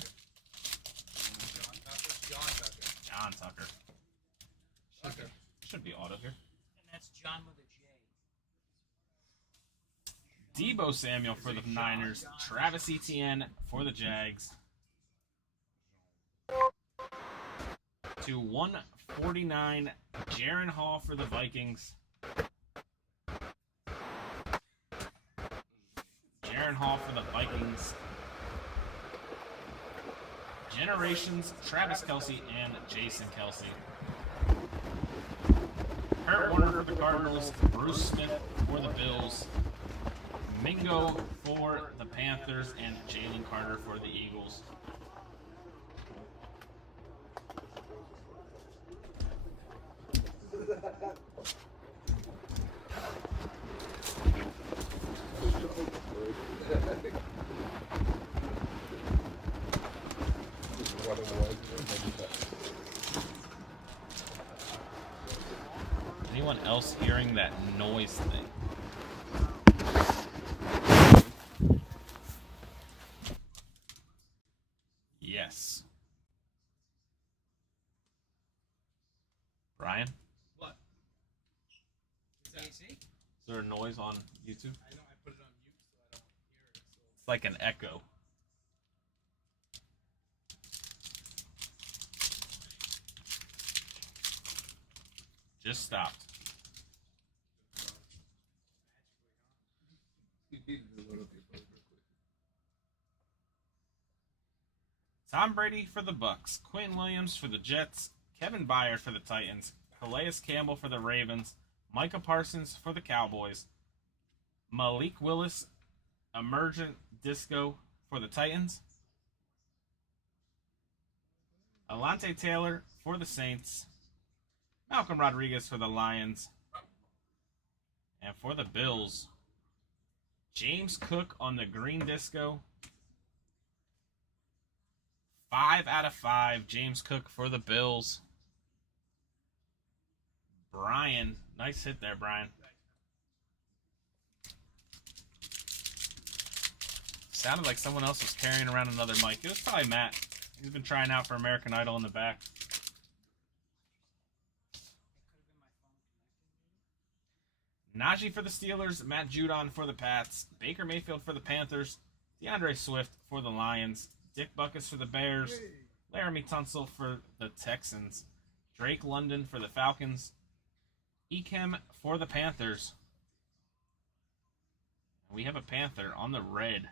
John Tucker. Should be auto here. And that's John with a J. Debo Samuel for the Niners. Travis Etienne for the Jags. To 149, Jaron Hall for the Vikings. Jaron Hall for the Vikings. Generations, Travis Kelce and Jason Kelce. Kurt Warner for the Cardinals. Bruce Smith for the Bills. Mingo for the Panthers. And Jalen Carter for the Eagles. Anyone else hearing that noise thing? Yes. Brian? What? AC? Is there a noise on YouTube? I know I put it on mute so I don't hear it. So It's like an echo. Just stopped. Tom Brady for the Bucks, Quinn Williams for the Jets, Kevin Byard for the Titans, Calais Campbell for the Ravens, Micah Parsons for the Cowboys, Malik Willis, Emergent Disco for the Titans, Alante Taylor for the Saints, Malcolm Rodriguez for the Lions, and for the Bills, James Cook on the Green Disco. 5 out of 5, James Cook for the Bills. Brian, nice hit there, Brian. Sounded like someone else was carrying around another mic. It was probably Matt. He's been trying out for American Idol in the back. Najee for the Steelers, Matt Judon for the Pats, Baker Mayfield for the Panthers, DeAndre Swift for the Lions, Dick Butkus for the Bears, Laramie Tunsil for the Texans, Drake London for the Falcons, Ekem for the Panthers. We have a Panther on the red.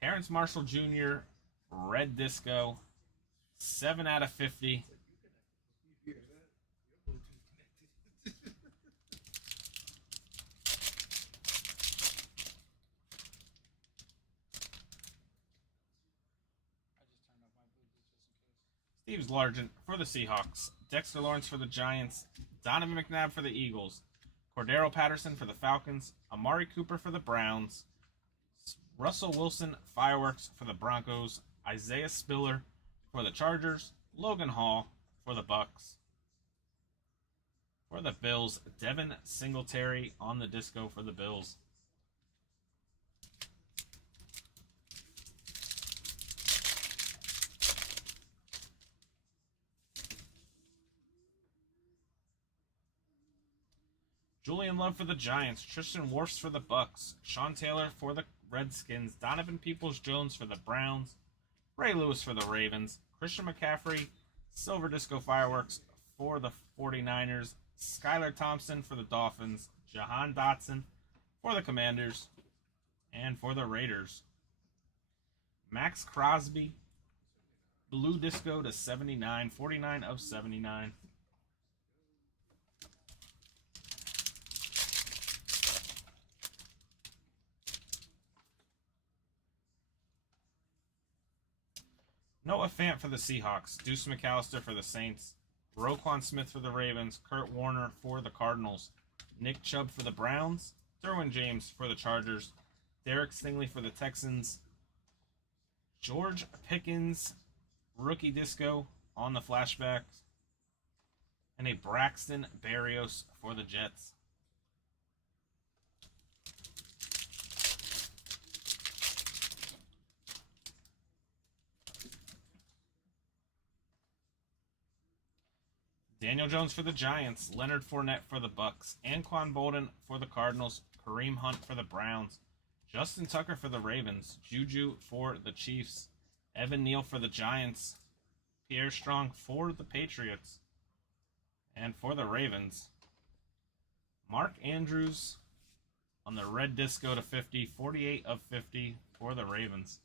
Terrence Marshall Jr., Red Disco, 7 out of 50. Steve Largent for the Seahawks, Dexter Lawrence for the Giants, Donovan McNabb for the Eagles, Cordero Patterson for the Falcons, Amari Cooper for the Browns, Russell Wilson Fireworks for the Broncos, Isaiah Spiller for the Chargers, Logan Hall for the Bucks. For the Bills, Devin Singletary on the Disco for the Bills. Julian Love for the Giants, Tristan Wirfs for the Bucks, Sean Taylor for the Redskins, Donovan Peoples-Jones for the Browns, Ray Lewis for the Ravens, Christian McCaffrey, Silver Disco Fireworks for the 49ers, Skylar Thompson for the Dolphins, Jahan Dotson for the Commanders, and for the Raiders, Max Crosby, Blue Disco to 79, 49 of 79. Noah Fant for the Seahawks, Deuce McAllister for the Saints, Roquan Smith for the Ravens, Kurt Warner for the Cardinals, Nick Chubb for the Browns, Derwin James for the Chargers, Derek Stingley for the Texans, George Pickens, rookie disco on the flashbacks. And a Braxton Berrios for the Jets. Daniel Jones for the Giants, Leonard Fournette for the Bucks, Anquan Bolden for the Cardinals, Kareem Hunt for the Browns, Justin Tucker for the Ravens, Juju for the Chiefs, Evan Neal for the Giants, Pierre Strong for the Patriots, and for the Ravens, Mark Andrews on the red disco to 50, 48 of 50 for the Ravens.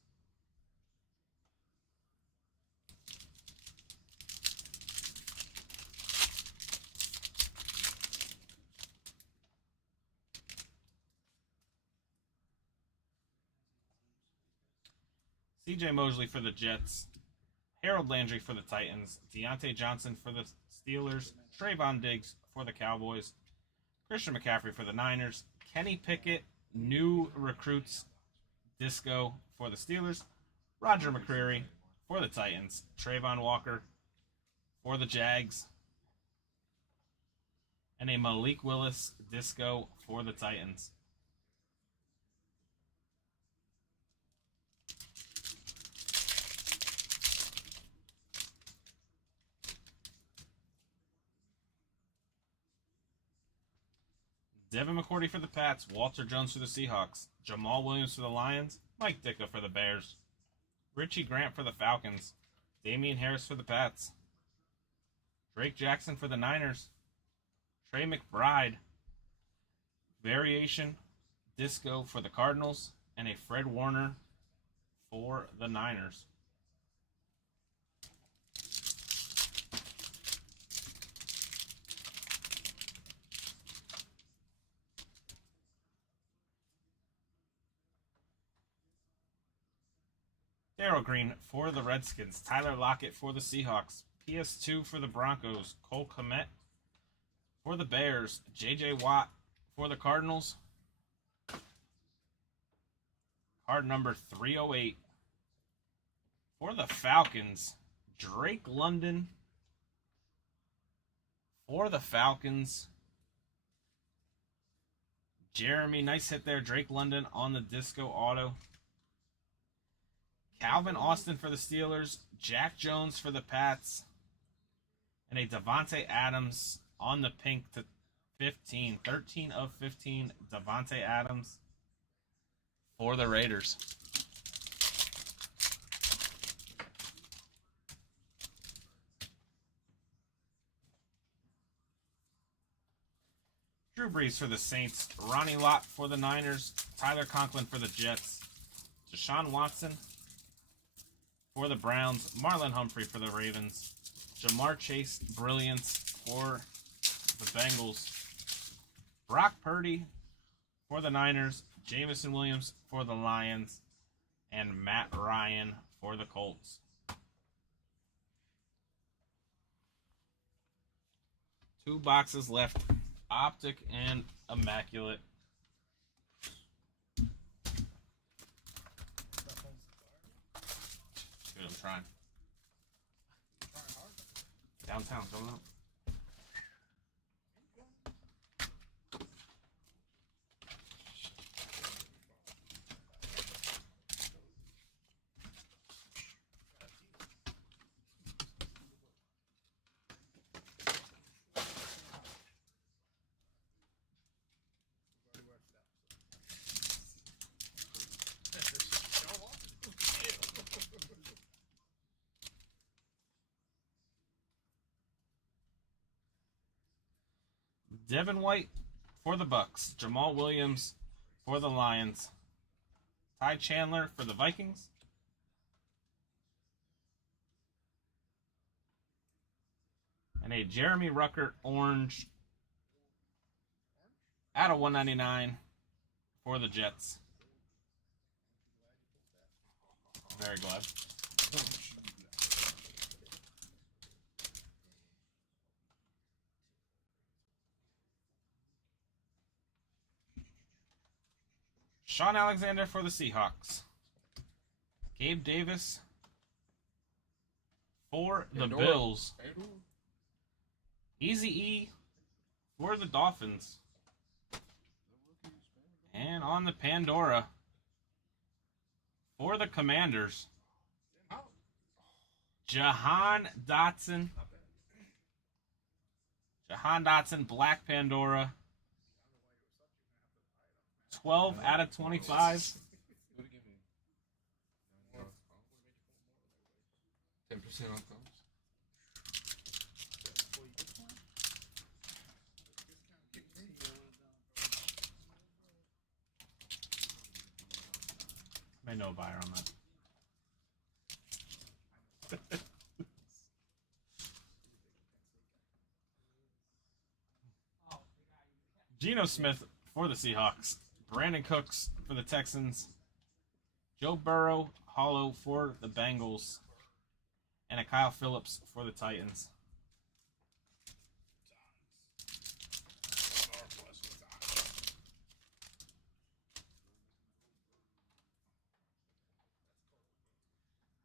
CJ Mosley for the Jets, Harold Landry for the Titans, Deontay Johnson for the Steelers, Trayvon Diggs for the Cowboys, Christian McCaffrey for the Niners, Kenny Pickett, new recruits disco for the Steelers, Roger McCreary for the Titans, Trayvon Walker for the Jags, and a Malik Willis disco for the Titans. Devin McCourty for the Pats, Walter Jones for the Seahawks, Jamal Williams for the Lions, Mike Ditka for the Bears, Richie Grant for the Falcons, Damian Harris for the Pats, Drake Jackson for the Niners, Trey McBride, variation disco for the Cardinals, and a Fred Warner for the Niners. Darryl Green for the Redskins, Tyler Lockett for the Seahawks, PS2 for the Broncos, Cole Kmet for the Bears, J.J. Watt for the Cardinals, card number 308 for the Falcons, Drake London for the Falcons. Jeremy, nice hit there. Drake London on the disco auto. Calvin Austin for the Steelers, Jack Jones for the Pats, and a Devontae Adams on the pink to 15. 13 of 15, Devontae Adams for the Raiders. Drew Brees for the Saints, Ronnie Lott for the Niners, Tyler Conklin for the Jets, Deshaun Watson for the Browns, Marlon Humphrey for the Ravens, Jamar Chase, Brilliance for the Bengals, Brock Purdy for the Niners, Jameson Williams for the Lions, and Matt Ryan for the Colts. Two boxes left, Optic and Immaculate. Good, I'm trying. Downtown, going up. Devin White for the Bucks, Jamal Williams for the Lions, Ty Chandler for the Vikings, and a Jeremy Ruckert orange out of 199 for the Jets. Very glad. Sean Alexander for the Seahawks. Gabe Davis for the Pandora. Bills. Pandora. Easy E for the Dolphins. And on the Pandora for the Commanders, Jahan Dotson. Jahan Dotson, Black Pandora. 12 out of 25. 10% off comes. I know a buyer on that. Geno Smith for the Seahawks. Brandon Cooks for the Texans. Joe Burrow, hollow for the Bengals. And a Kyle Phillips for the Titans.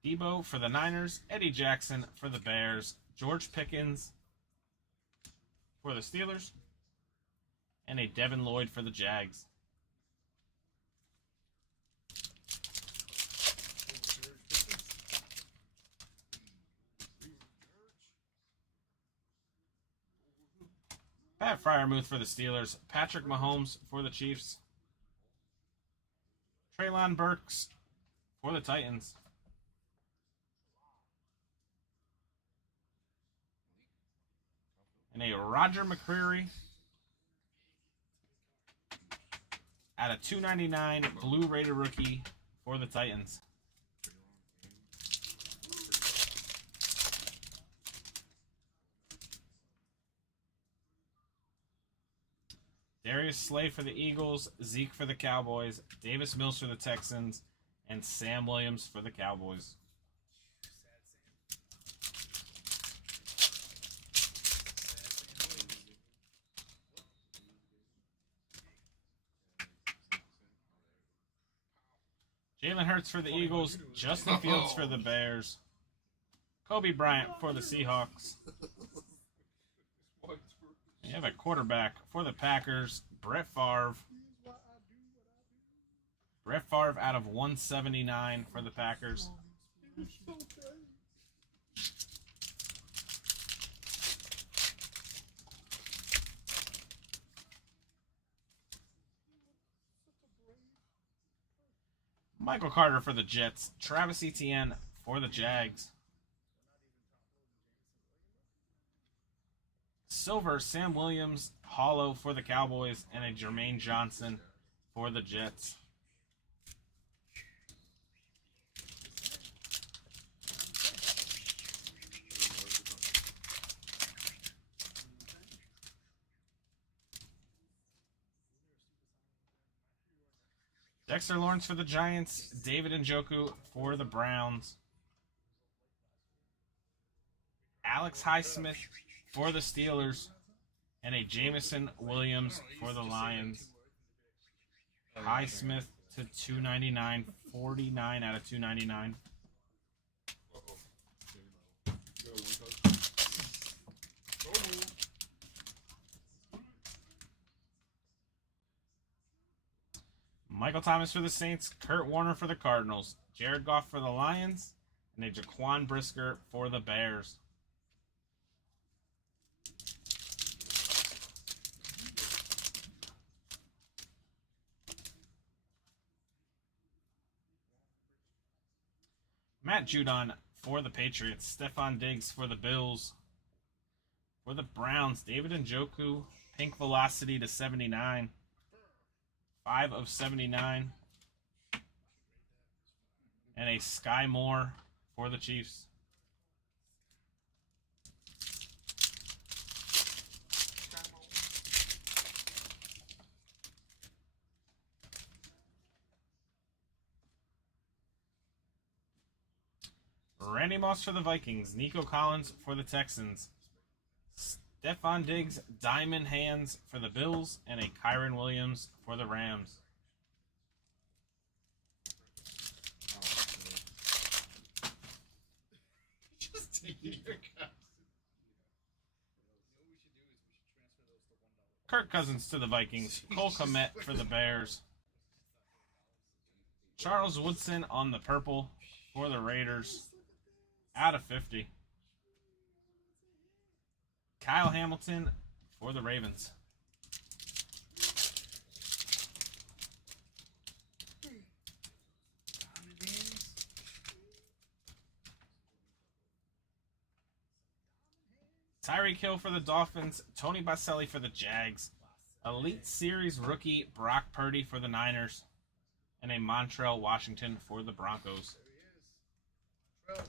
Debo for the Niners. Eddie Jackson for the Bears. George Pickens for the Steelers. And a Devin Lloyd for the Jags. Pat Fryermuth for the Steelers. Patrick Mahomes for the Chiefs. Treylon Burks for the Titans. And a Roger McCreary at a $2.99 blue rated rookie for the Titans. Darius Slay for the Eagles, Zeke for the Cowboys, Davis Mills for the Texans, and Sam Williams for the Cowboys. Jalen Hurts for the Eagles, Justin Fields for the Bears, Kobe Bryant for the Seahawks. You have a quarterback for the Packers, Brett Favre. Brett Favre out of 179 for the Packers. Michael Carter for the Jets, Travis Etienne for the Jags. Silver, Sam Williams, hollow for the Cowboys, and a Jermaine Johnson for the Jets. Dexter Lawrence for the Giants, David Njoku for the Browns. Alex Highsmith for the Steelers, and a Jamison Williams for the Lions. Highsmith to $2.99, 49 out of 299. Michael Thomas for the Saints, Kurt Warner for the Cardinals, Jared Goff for the Lions, and a Jaquan Brisker for the Bears. Matt Judon for the Patriots. Stephon Diggs for the Bills. For the Browns, David Njoku, pink velocity to 79. 5 of 79. And a Sky Moore for the Chiefs. Randy Moss for the Vikings. Nico Collins for the Texans. Stephon Diggs, Diamond Hands for the Bills. And a Kyron Williams for the Rams. Kirk Cousins to the Vikings. Cole Kmet for the Bears. Charles Woodson on the purple for the Raiders. Out of 50. Kyle Hamilton for the Ravens. Tyreek Hill for the Dolphins. Tony Baselli for the Jags. Elite Series rookie Brock Purdy for the Niners. And a Montrell Washington for the Broncos. The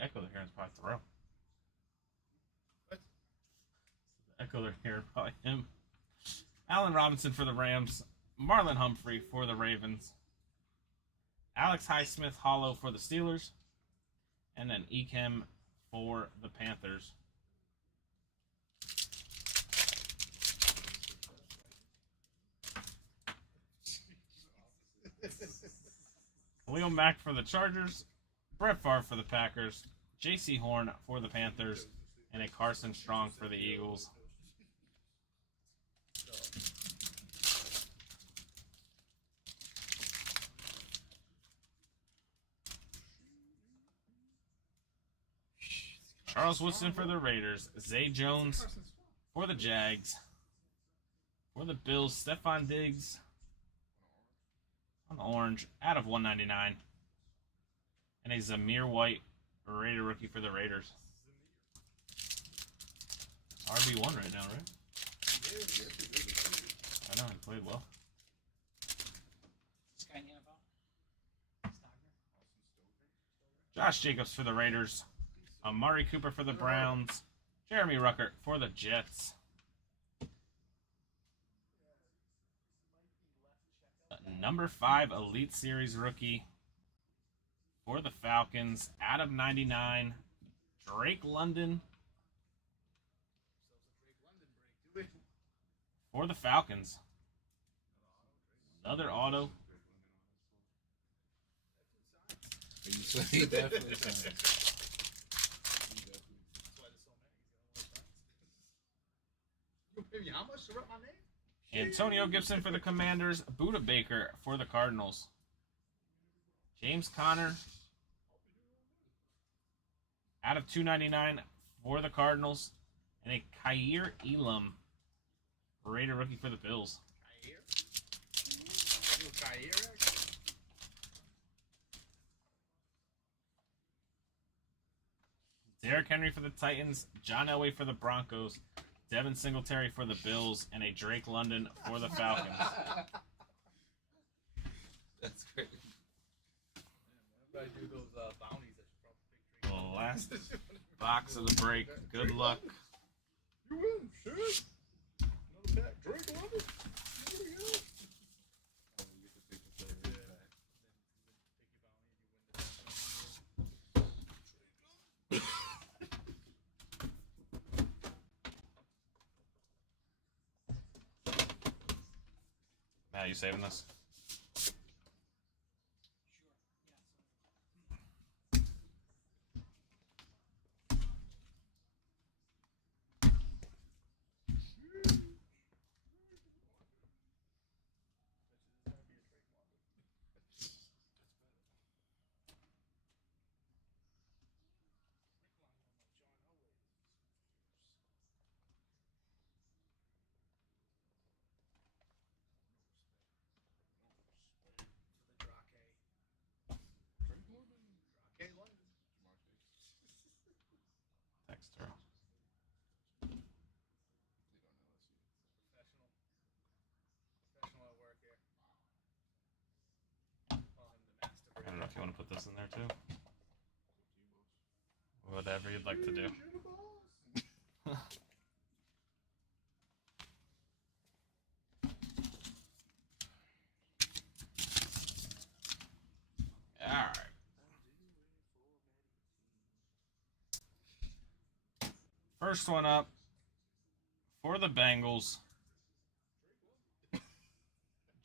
echo they're hearing is probably throw. What? The echo they're hearing probably him. Allen Robinson for the Rams. Marlon Humphrey for the Ravens. Alex Highsmith Hollow for the Steelers. And then Ekem for the Panthers. Khalil Mack for the Chargers. Brett Favre for the Packers. J.C. Horn for the Panthers. And a Carson Strong for the Eagles. Charles Woodson for the Raiders. Zay Jones for the Jags. For the Bills, Stephon Diggs on orange out of 199. And a Zamir White Raider rookie for the Raiders. RB1 right now, right? I know, he played well. This guy in the NFL? Josh Jacobs for the Raiders. Amari Cooper for the Browns. Jeremy Ruckert for the Jets. Number 5 Elite Series rookie for the Falcons. Out of 99. Drake London for the Falcons. Another auto. He definitely sounds. How much to write my name? Antonio Gibson for the Commanders. Buda Baker for the Cardinals. James Conner out of 299 for the Cardinals. And a Khair Elam Raider rookie for the Bills. Derrick Henry for the Titans. John Elway for the Broncos. Devin Singletary for the Bills. And a Drake London for the Falcons. That's great. Whenever I do those bounties, I should probably pick The last box of the break. Good luck. You win, shit. Another pack. Drake London. There we go. Matt, you saving this? Text her. Professional at work here. I don't know if you want to put this in there too. Whatever you'd like to do. Alright. First one up for the Bengals.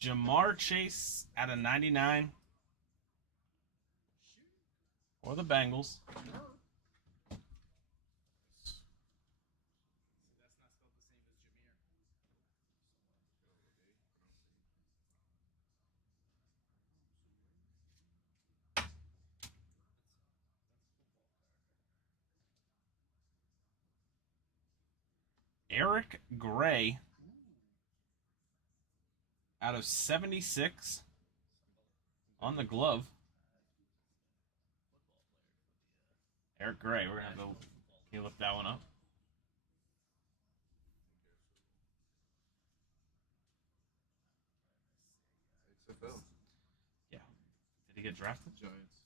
Jamar Chase out of 99. For the Bengals. That's not spelled the same Eric Gray out of 76 on the glove. Eric Gray, we're gonna have to. Can you look that one up? XFL. Yeah. Did he get drafted? Giants.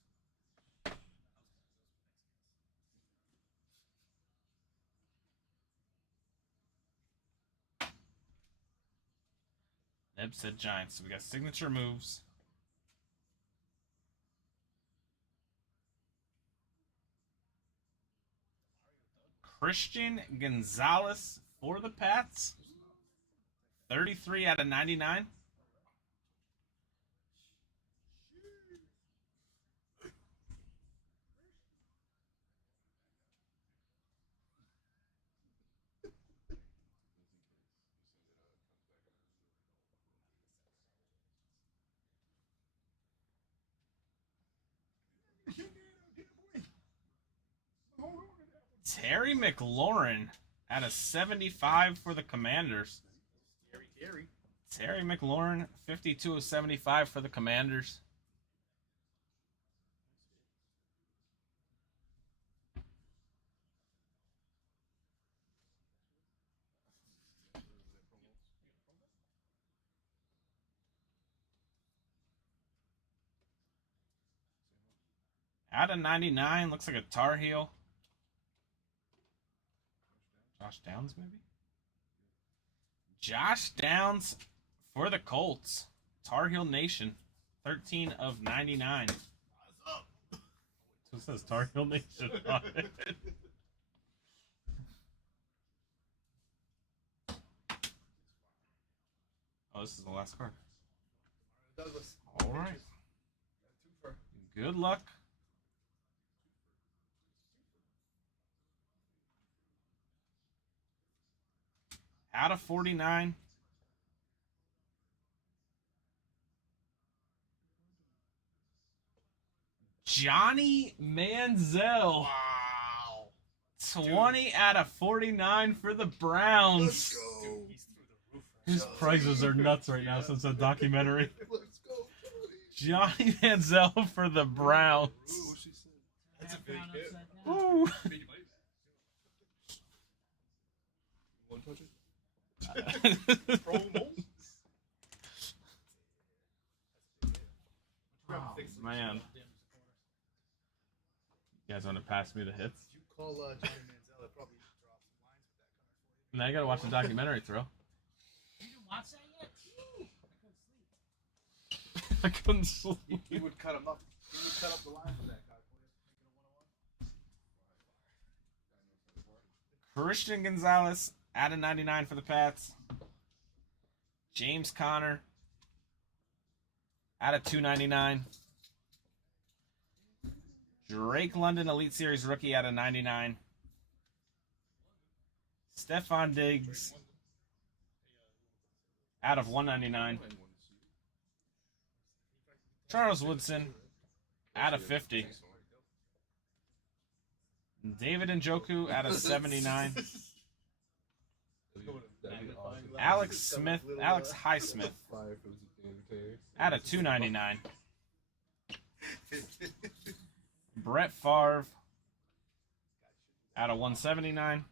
Neb said Giants. So we got signature moves. Christian Gonzalez for the Pats. 33 out of 99. Terry McLaurin out of 75 for the Commanders. Gary. Terry McLaurin, 52 of 75 for the Commanders. Out of 99, looks like a Tar Heel. Josh Downs, maybe? Josh Downs for the Colts. Tar Heel Nation. 13 of 99. So it says Tar Heel Nation on it. Oh, this is the last card. Douglas. All right. Good luck. Out of 49. Johnny Manziel. Wow. 20 out of 49 for the Browns. Let's go. Dude, he's through the roof right His prices are nuts right now since the documentary. Let's go. Johnny Manziel for the Browns. Ooh, what she said. That's a big hit. Ooh. One touch it. Promo. Oh, man. You guys want to pass me the hits? You call Johnny Manziel, it probably drop some lines with that card for you. Now you gotta watch the documentary, Throw. You didn't watch that yet? Ooh, I couldn't sleep. He would cut him up. He would cut up the line for that card for you. Make it a 101. Christian Gonzalez out of 99 for the Pats. James Conner out of 299. Drake London Elite Series rookie out of 99. Stephon Diggs out of 199. Charles Woodson out of 50. David Njoku out of 79. That'd be awesome. Alex Highsmith Fire for David Taylor. out of 299. Brett Favre out of 179.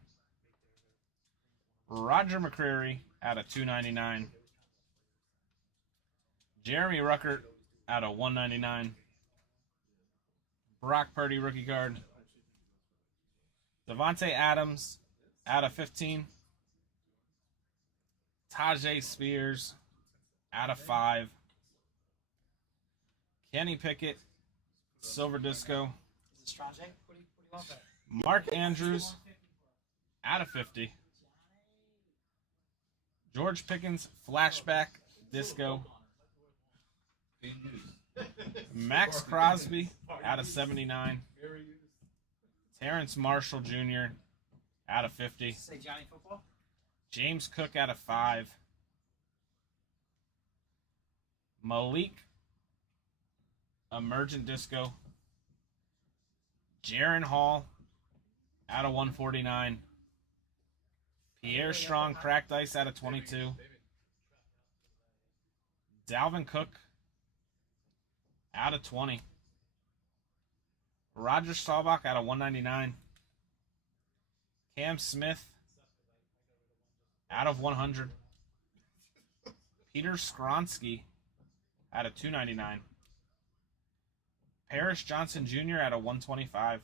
Roger McCreary out of 299. Jeremy Ruckert out of 199. Brock Purdy rookie card. Devontae Adams out of 15. Tajay Spears out of 5. Kenny Pickett, Silver Disco. Is it Strange? What do you want that? Mark Andrews out of 50. George Pickens, Flashback, Disco. Max Crosby out of 79. Terrence Marshall Jr. out of 50. Say Johnny Football. James Cook out of 5. Malik Emergent Disco. Jaron Hall out of 149. Pierre Strong Cracked Ice out of 22. Dalvin Cook out of 20. Roger Staubach out of 199. Cam Smith out of 100. Peter Skronsky out of 299. Paris Johnson Jr. out of 125.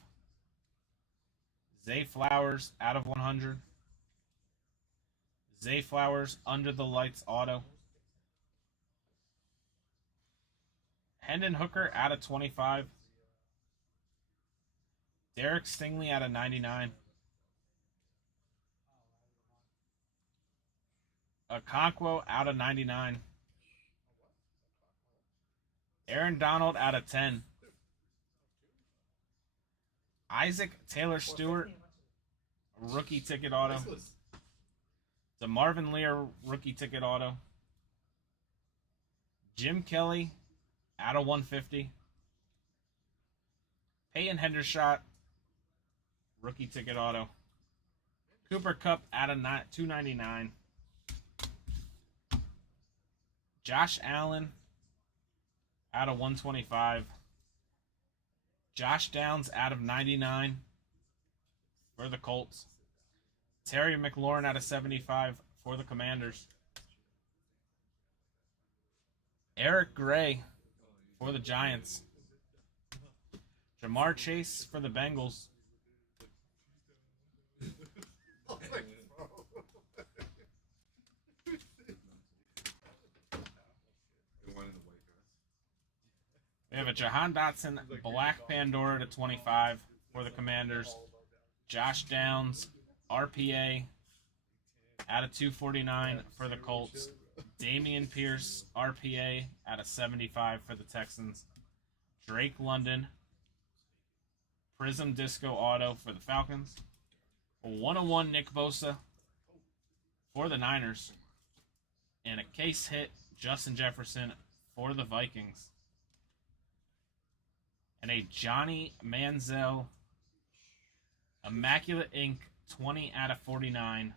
Zay Flowers out of 100. Zay Flowers Under the Lights auto. Hendon Hooker out of 25. Derek Stingley out of 99. Okonkwo out of 99. Aaron Donald out of 10. Isaac Taylor Stewart, rookie ticket auto. DeMarvin Lear, rookie ticket auto. Jim Kelly out of 150. Peyton Hendershot, rookie ticket auto. Cooper Kupp out of 299. Josh Allen out of 125. Josh Downs out of 99 for the Colts. Terry McLaurin out of 75 for the Commanders. Eric Gray for the Giants. Jamar Chase for the Bengals. We have a Jahan Dotson Black Pandora to 25 for the Commanders. Josh Downs, RPA, out of 249 for the Colts. Damian Pierce, RPA, out of 75 for the Texans. Drake London, Prism Disco Auto for the Falcons. A 101 Nick Bosa for the Niners. And a case hit Justin Jefferson for the Vikings. And a Johnny Manziel Immaculate Ink 20 out of 49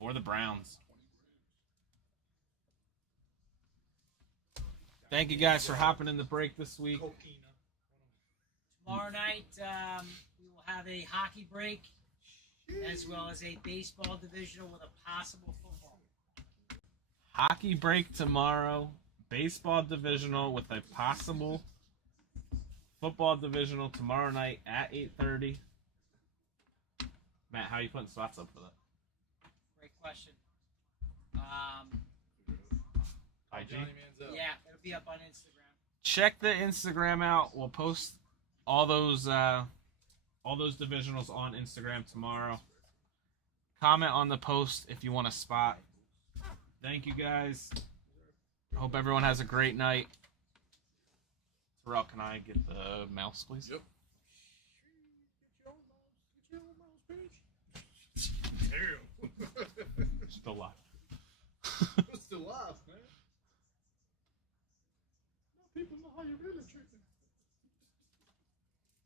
for the Browns. Thank you guys for hopping in the break this week. Tomorrow night, we will have a hockey break as well as a baseball divisional with a possible football. Hockey break tomorrow. Baseball divisional with a possible football divisional tomorrow night at 8:30. Matt, how are you putting slots up for that? Great question. IG? Yeah, it'll be up on Instagram. Check the Instagram out. We'll post all those divisionals on Instagram tomorrow. Comment on the post if you want a spot. Thank you guys. Hope everyone has a great night. Terrell, can I get the mouse, please? Yep. Damn. Still live. Still live, man. People know how you really tripping.